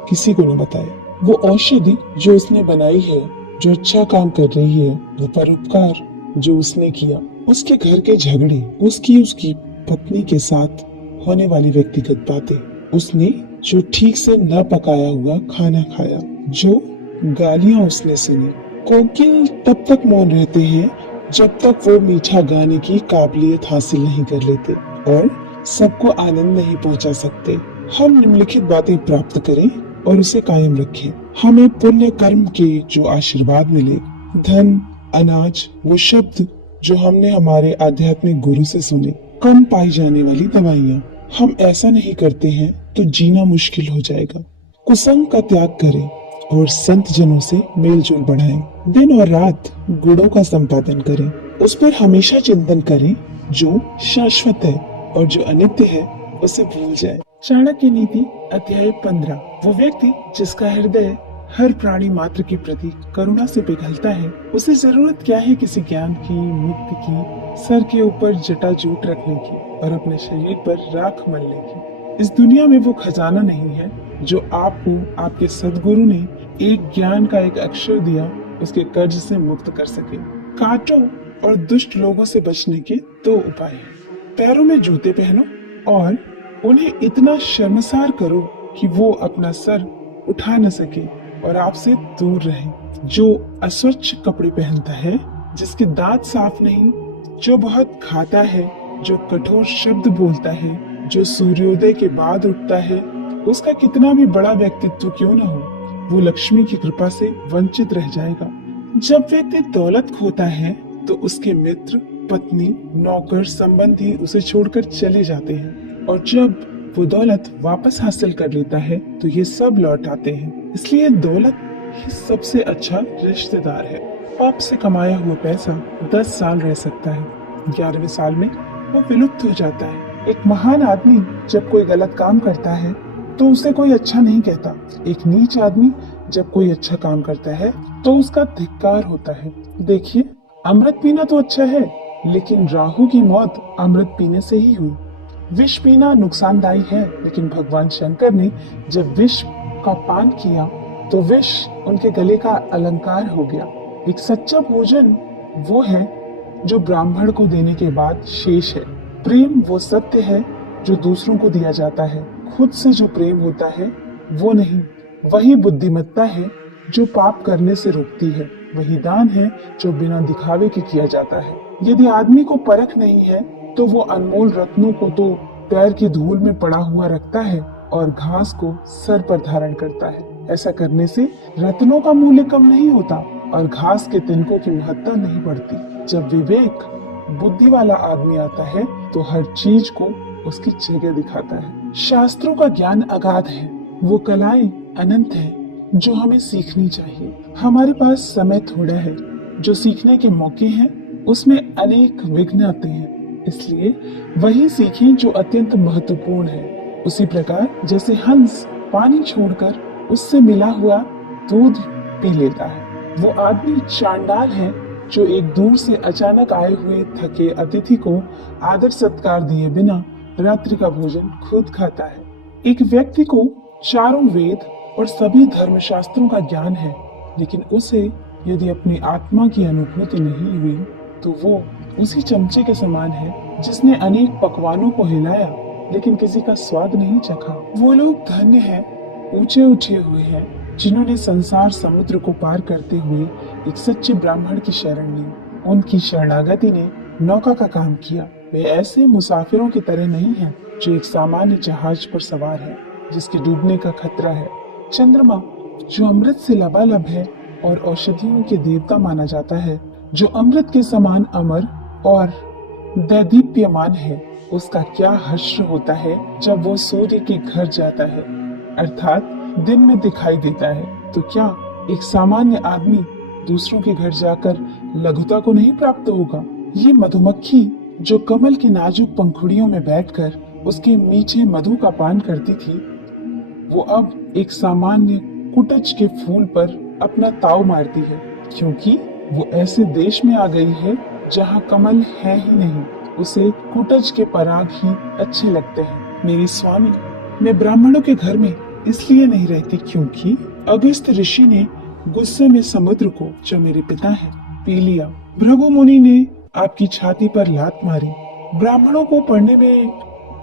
किसी को न बताए। वो औषधि जो उसने बनाई है, जो अच्छा काम कर रही है, वो परोपकार जो उसने किया, उसके घर के झगड़े, उसकी पत्नी के साथ होने वाली व्यक्तिगत बातें, उसने जो ठीक से न पकाया हुआ खाना खाया, जो गालियां उसने सुनी। कोकिल तब तक मौन रहते हैं जब तक वो मीठा गाने की काबिलियत हासिल नहीं कर लेते और सबको आनंद नहीं पहुंचा सकते। हम निम्नलिखित बातें प्राप्त करें और उसे कायम रखें। हमें पुण्य कर्म के जो आशीर्वाद मिले, धन, अनाज, वो शब्द जो हमने हमारे आध्यात्मिक गुरु से सुने, कम पाई जाने वाली दवाइयाँ। हम ऐसा नहीं करते हैं तो जीना मुश्किल हो जाएगा। कुसंग का त्याग करें और संत जनों से मेल जोल बढ़ाएं। दिन और रात गुणों का संपादन करें, उस पर हमेशा चिंतन करें जो शाश्वत है और जो अनित्य है उसे भूल जाए। चाणक्य नीति अध्याय 15। वो व्यक्ति जिसका हृदय हर प्राणी मात्र के प्रति करुणा से पिघलता है, उसे जरूरत क्या है किसी ज्ञान की, मुक्ति की, सर के ऊपर जटाजूट रखने की और अपने शरीर पर राख मलने की। इस दुनिया में वो खजाना नहीं है जो आपको आपके सदगुरु ने एक ज्ञान का एक अक्षर दिया उसके कर्ज से मुक्त कर सके। कांटों और दुष्ट लोगों से बचने के 2 उपाय हैं। पैरों में जूते पहनो और उन्हें इतना शर्मसार करो कि वो अपना सर उठा न सके और आपसे दूर रहे। जो अस्वच्छ कपड़े पहनता है, जिसके दांत साफ नहीं, जो बहुत खाता है, जो कठोर शब्द बोलता है, जो सूर्योदय के बाद उठता है, उसका कितना भी बड़ा व्यक्तित्व क्यों न हो, वो लक्ष्मी की कृपा से वंचित रह जाएगा। जब व्यक्ति दौलत खोता है तो उसके मित्र, पत्नी, नौकर, संबंधी उसे छोड़कर चले जाते हैं और जब वो दौलत वापस हासिल कर लेता है तो ये सब लौट आते हैं। इसलिए दौलत ही सबसे अच्छा रिश्तेदार है। पाप से कमाया हुआ पैसा 10 साल रह सकता है, 11वें साल में वो विलुप्त हो जाता है। एक महान आदमी जब कोई गलत काम करता है तो उसे कोई अच्छा नहीं कहता। एक नीच आदमी जब कोई अच्छा काम करता है तो उसका धिक्कार होता है। देखिए, अमृत पीना तो अच्छा है, लेकिन राहु की मौत अमृत पीने से ही हुई। विष पीना नुकसानदायी है, लेकिन भगवान शंकर ने जब विष का पान किया तो विष उनके गले का अलंकार हो गया। एक सच्चा भोजन वो है जो ब्राह्मण को देने के बाद शेष है। प्रेम वो सत्य है जो दूसरों को दिया जाता है। खुद से जो प्रेम होता है वो नहीं। वही बुद्धिमत्ता है जो पाप करने से रोकती है। वही दान है जो बिना दिखावे के किया जाता है। यदि आदमी को परख नहीं है तो वो अनमोल रत्नों को तो पैर की धूल में पड़ा हुआ रखता है और घास को सर पर धारण करता है। ऐसा करने से रत्नों का मूल्य कम नहीं होता और घास के तिनकों की महत्ता नहीं बढ़ती। जब विवेक बुद्धि वाला आदमी आता है तो हर चीज को उसकी जगह दिखाता है। शास्त्रों का ज्ञान अगाध है, वो कलाएं अनंत है जो हमें सीखनी चाहिए। हमारे पास समय थोड़ा है, जो सीखने के मौके हैं उसमें अनेक विघ्न आते हैं, इसलिए वही सीखें जो अत्यंत महत्वपूर्ण है। उसी प्रकार जैसे हंस पानी छोड़कर उससे मिला हुआ दूध पी लेता है, वो आदमी चांडाल है जो एक दूर से अचानक आए हुए थके अतिथि को आदर सत्कार दिए बिना रात्रि का भोजन खुद खाता है। एक व्यक्ति को चारों वेद और सभी धर्मशास्त्रों का ज्ञान है, लेकिन उसे यदि अपनी आत्मा की अनुभूति नहीं हुई तो वो उसी चमचे के समान है जिसने अनेक पकवानों को हिलाया लेकिन किसी का स्वाद नहीं चखा। वो लोग धन्य हैं, ऊंचे उठे हुए हैं, जिन्होंने संसार समुद्र को पार करते हुए एक सच्चे ब्राह्मण की शरण ली। उनकी शरणागति ने नौका का काम किया। वे ऐसे मुसाफिरों की तरह नहीं हैं जो एक सामान्य जहाज पर सवार है जिसके डूबने का खतरा है। चंद्रमा जो अमृत से लबालब है और औषधियों के देवता माना जाता है, जो अमृत के समान अमर और दैदीप्यमान है, उसका क्या हर्ष होता है जब वो सूर्य के घर जाता है, अर्थात दिन में दिखाई देता है। तो क्या एक सामान्य आदमी दूसरों के घर जाकर लघुता को नहीं प्राप्त होगा? ये मधुमक्खी जो कमल की नाजुक पंखुड़ियों में बैठकर उसके मीठे मधु का पान करती थी, वो अब एक सामान्य कुटज के फूल पर अपना ताव मारती है, क्योंकि वो ऐसे देश में आ गई है जहाँ कमल है ही नहीं। उसे कुटज के पराग ही अच्छे लगते हैं। मेरे स्वामी, मैं ब्राह्मणों के घर में इसलिए नहीं रहती क्योंकि अगस्त ऋषि ने गुस्से में समुद्र को, जो मेरे पिता हैं, पी लिया। भृगु मुनि ने आपकी छाती पर लात मारी। ब्राह्मणों को पढ़ने में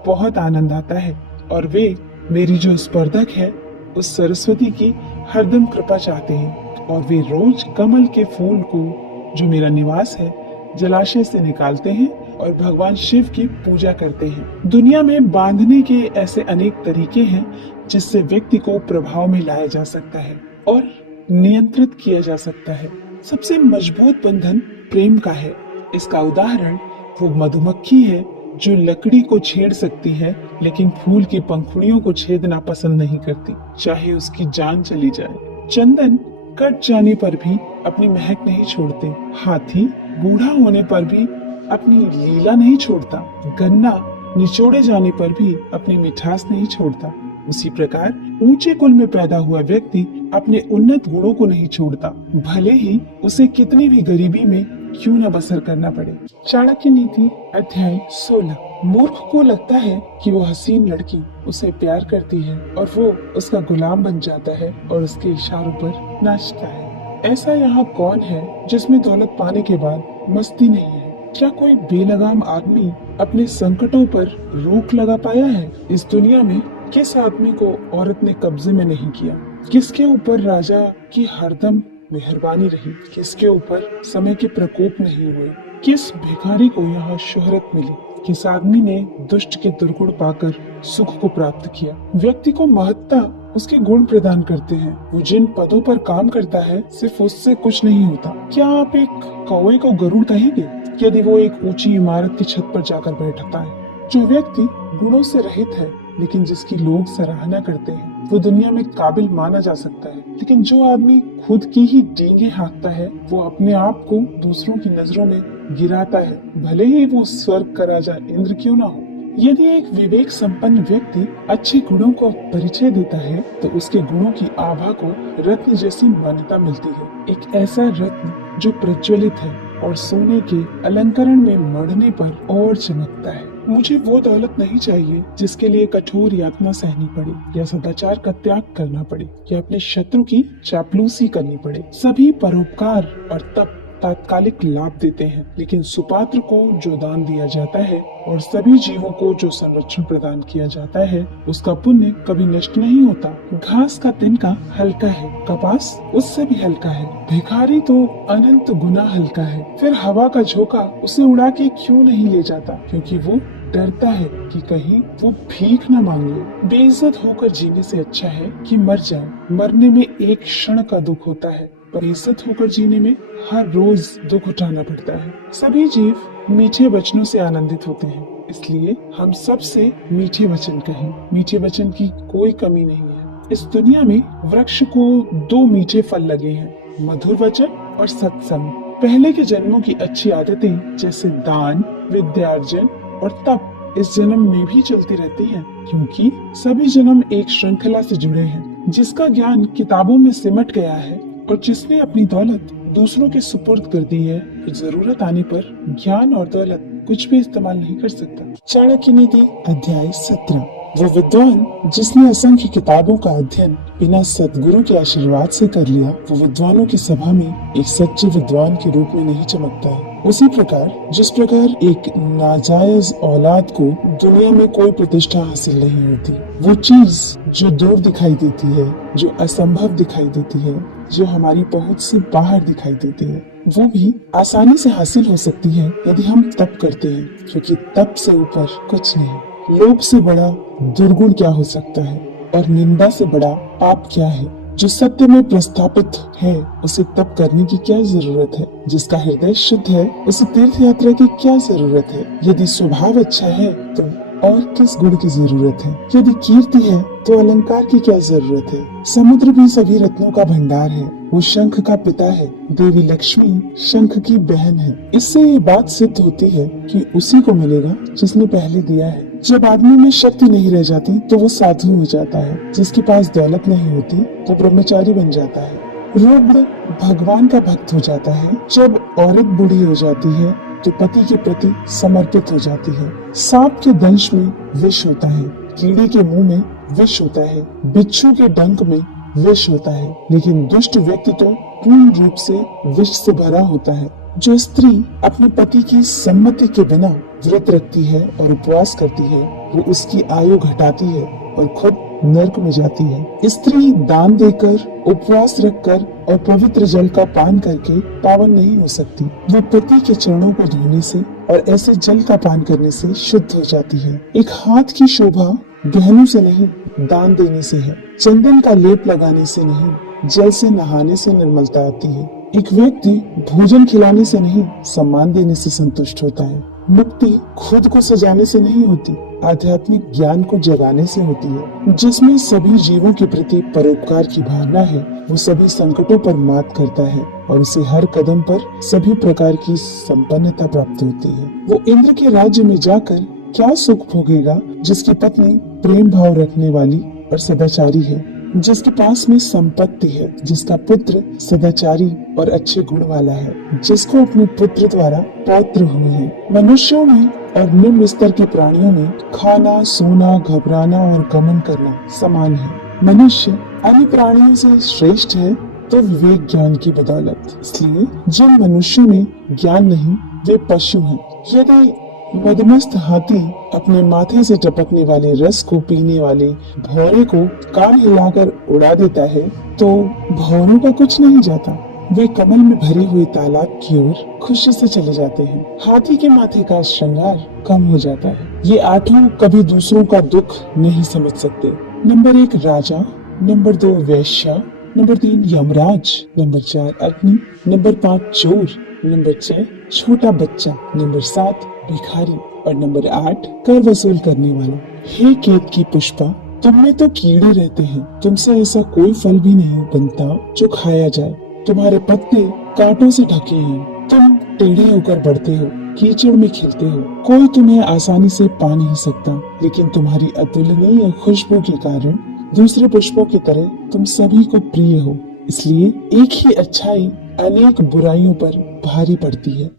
बहुत आनंद आता है और वे मेरी जो स्पर्धक है उस सरस्वती की हरदम कृपा चाहते हैं और वे रोज कमल के फूल को, जो मेरा निवास है, जलाशय से निकालते हैं और भगवान शिव की पूजा करते हैं। दुनिया में बांधने के ऐसे अनेक तरीके हैं जिससे व्यक्ति को प्रभाव में लाया जा सकता है और नियंत्रित किया जा सकता है। सबसे मजबूत बंधन प्रेम का है। इसका उदाहरण वो मधुमक्खी है जो लकड़ी को छेड़ सकती है लेकिन फूल की पंखुड़ियों को छेदना पसंद नहीं करती, चाहे उसकी जान चली जाए। चंदन कट जाने पर भी अपनी महक नहीं छोड़ते। हाथी बूढ़ा होने पर भी अपनी लीला नहीं छोड़ता। गन्ना निचोड़े जाने पर भी अपनी मिठास नहीं छोड़ता। उसी प्रकार ऊंचे कुल में पैदा हुआ व्यक्ति अपने उन्नत गुणों को नहीं छोड़ता, भले ही उसे कितनी भी गरीबी में क्यों न बसर करना पड़े। चाणक्य नीति अध्याय 16। मूर्ख को लगता है कि वो हसीन लड़की उसे प्यार करती है और वो उसका गुलाम बन जाता है और उसके इशारों पर नाचता है। ऐसा यहाँ कौन है जिसमें दौलत पाने के बाद मस्ती नहीं है? क्या कोई बेलगाम आदमी अपने संकटों पर रोक लगा पाया है? इस दुनिया में किस आदमी को औरत ने कब्जे में नहीं किया? किसके ऊपर राजा की हरदम मेहरबानी रही? किसके ऊपर समय के प्रकोप नहीं हुए? किस भिखारी को यहाँ शोहरत मिली? किस आदमी ने दुष्ट के दुर्गुण पाकर सुख को प्राप्त किया? व्यक्ति को महत्ता उसके गुण प्रदान करते हैं। वो जिन पदों पर काम करता है सिर्फ उससे कुछ नहीं होता। क्या आप एक कौवे को गरुड़ कहेंगे यदि वो एक ऊंची इमारत की छत पर जाकर बैठता है? जो व्यक्ति गुणों से रहित है लेकिन जिसकी लोग सराहना करते हैं वो दुनिया में काबिल माना जा सकता है। लेकिन जो आदमी खुद की ही डींगे हाँकता है वो अपने आप को दूसरों की नजरों में गिराता है, भले ही वो स्वर्ग का राजा इंद्र क्यों ना हो। यदि एक विवेक संपन्न व्यक्ति अच्छे गुणों को परिचय देता है तो उसके गुणों की आभा को रत्न जैसी मान्यता मिलती है। एक ऐसा रत्न जो प्रज्वलित है और सोने के अलंकरण में मढ़ने पर और चमकता है। मुझे वो दौलत नहीं चाहिए जिसके लिए कठोर यातना सहनी पड़े या सदाचार का त्याग करना पड़े या अपने शत्रु की चापलूसी करनी पड़े। सभी परोपकार और तप तात्कालिक लाभ देते हैं, लेकिन सुपात्र को जो दान दिया जाता है और सभी जीवों को जो संरक्षण प्रदान किया जाता है उसका पुण्य कभी नष्ट नहीं होता। घास का तिनका हल्का है, कपास उससे भी हल्का है, भिखारी तो अनंत गुना हल्का है। फिर हवा का झोंका उसे उड़ा के क्यों नहीं ले जाता, क्योंकि वो डरता है कि कहीं वो भीख न मांग ले। बेइज्जत होकर जीने से अच्छा है कि मर जाए। मरने में एक क्षण का दुख होता है, पर इज्जत होकर जीने में हर रोज दुख उठाना पड़ता है। सभी जीव मीठे वचनों से आनंदित होते हैं, इसलिए हम सबसे मीठे वचन कहें। मीठे वचन की कोई कमी नहीं है। इस दुनिया में वृक्ष को दो मीठे फल लगे हैं, मधुर वचन और सत्संग। पहले के जन्मों की अच्छी आदतें जैसे दान, विद्यार्जन और तप इस जन्म में भी चलती रहती हैं, क्योंकि सभी जन्म एक श्रृंखला से जुड़े हैं। जिसका ज्ञान किताबों में सिमट गया है और जिसने अपनी दौलत दूसरों के सुपुर्द कर दी है, तो जरूरत आने पर ज्ञान और दौलत कुछ भी इस्तेमाल नहीं कर सकता। चाणक्य नीति अध्याय 17। वो विद्वान जिसने असंख्य किताबों का अध्ययन बिना सद्गुरु के आशीर्वाद से कर लिया, वो विद्वानों की सभा में एक सच्चे विद्वान के रूप में नहीं चमकता है। उसी प्रकार जिस प्रकार एक नाजायज औलाद को दुनिया में कोई प्रतिष्ठा हासिल नहीं होती, वो चीज जो दूर दिखाई देती है, जो असंभव दिखाई देती है, जो हमारी पहुंच से बाहर दिखाई देती है, वो भी आसानी से हासिल हो सकती है यदि हम तप करते हैं, क्योंकि तप से ऊपर कुछ नहीं। लोभ से बड़ा दुर्गुण क्या हो सकता है और निंदा से बड़ा पाप क्या है। जो सत्य में प्रस्थापित है उसे तप करने की क्या जरूरत है। जिसका हृदय शुद्ध है उसे तीर्थ यात्रा की क्या जरूरत है। यदि स्वभाव अच्छा है तो और किस गुण की जरूरत है। यदि कीर्ति है तो अलंकार की क्या जरूरत है। समुद्र भी सभी रत्नों का भंडार है। वो शंख का पिता है, देवी लक्ष्मी शंख की बहन है। इससे ये बात सिद्ध होती है कि उसी को मिलेगा जिसने पहले दिया है। जब आदमी में शक्ति नहीं रह जाती तो वो साधु हो जाता है। जिसके पास दौलत नहीं होती तो ब्रह्मचारी बन जाता है। रुद्र भगवान का भक्त हो जाता है। जब औरत बूढ़ी हो जाती है तो पति के प्रति समर्पित हो जाती है। सांप के दंश में विष होता है, कीड़े के मुंह में विष होता है, बिच्छू के डंक में विष होता है, लेकिन दुष्ट व्यक्ति तो पूर्ण रूप से विष से भरा होता है। जो स्त्री अपने पति की सम्मति के बिना व्रत रखती है और उपवास करती है, वो उसकी आयु घटाती है और खुद नरक में जाती है। स्त्री दान देकर, उपवास रखकर और पवित्र जल का पान करके पावन नहीं हो सकती। वो पति के चरणों को धोने से और ऐसे जल का पान करने से शुद्ध हो जाती है। एक हाथ की शोभा गहनों से नहीं, दान देने से है। चंदन का लेप लगाने से नहीं, जल से नहाने से निर्मलता आती है। एक व्यक्ति भोजन खिलाने से नहीं, सम्मान देने से संतुष्ट होता है। मुक्ति खुद को सजाने से नहीं होती, आध्यात्मिक ज्ञान को जगाने से होती है। जिसमें सभी जीवों के प्रति परोपकार की भावना है, वो सभी संकटों पर मात करता है और उसे हर कदम पर सभी प्रकार की संपन्नता प्राप्त होती है। वो इंद्र के राज्य में जाकर क्या सुख भोगेगा, जिसकी पत्नी प्रेम भाव रखने वाली और सदाचारी है, जिसके पास में संपत्ति है, जिसका पुत्र सदाचारी और अच्छे गुण वाला है, जिसको अपने पुत्र द्वारा पौत्र हुए हैं। मनुष्यों में और निम्न स्तर के प्राणियों में खाना, सोना, घबराना और गमन करना समान है। मनुष्य अन्य प्राणियों से श्रेष्ठ है तो विवेक ज्ञान की बदौलत। इसलिए जिन मनुष्यों में ज्ञान नहीं वे पशु हैं। यदि मदमस्त हाथी अपने माथे से टपकने वाले रस को पीने वाले भौरे को कान हिलाकर उड़ा देता है तो भौरों का कुछ नहीं जाता। वे कमल में भरे हुए तालाब की ओर खुशी से चले जाते हैं। हाथी के माथे का श्रृंगार कम हो जाता है। ये आठों कभी दूसरों का दुख नहीं समझ सकते। नंबर 1 राजा, नंबर 2 वेश्या, नंबर 3 यमराज, नंबर 4 अग्नि, नंबर 5 चोर, नंबर 6 छोटा बच्चा, नंबर 7 भिखारी और नंबर 8 कर वसूल करने वाला। हे केत की पुष्पा, तुम में तो कीड़े रहते हैं, तुमसे ऐसा कोई फल भी नहीं बनता जो खाया जाए। तुम्हारे पत्ते कांटों से ढके हैं, तुम टेढ़े होकर बढ़ते हो, कीचड़ में खिलते हो, कोई तुम्हें आसानी से पा नहीं सकता। लेकिन तुम्हारी अतुलनीय खुशबू के कारण दूसरे पुष्पों की तरह तुम सभी को प्रिय हो। इसलिए एक ही अच्छाई अनेक बुराइयों पर भारी पड़ती है।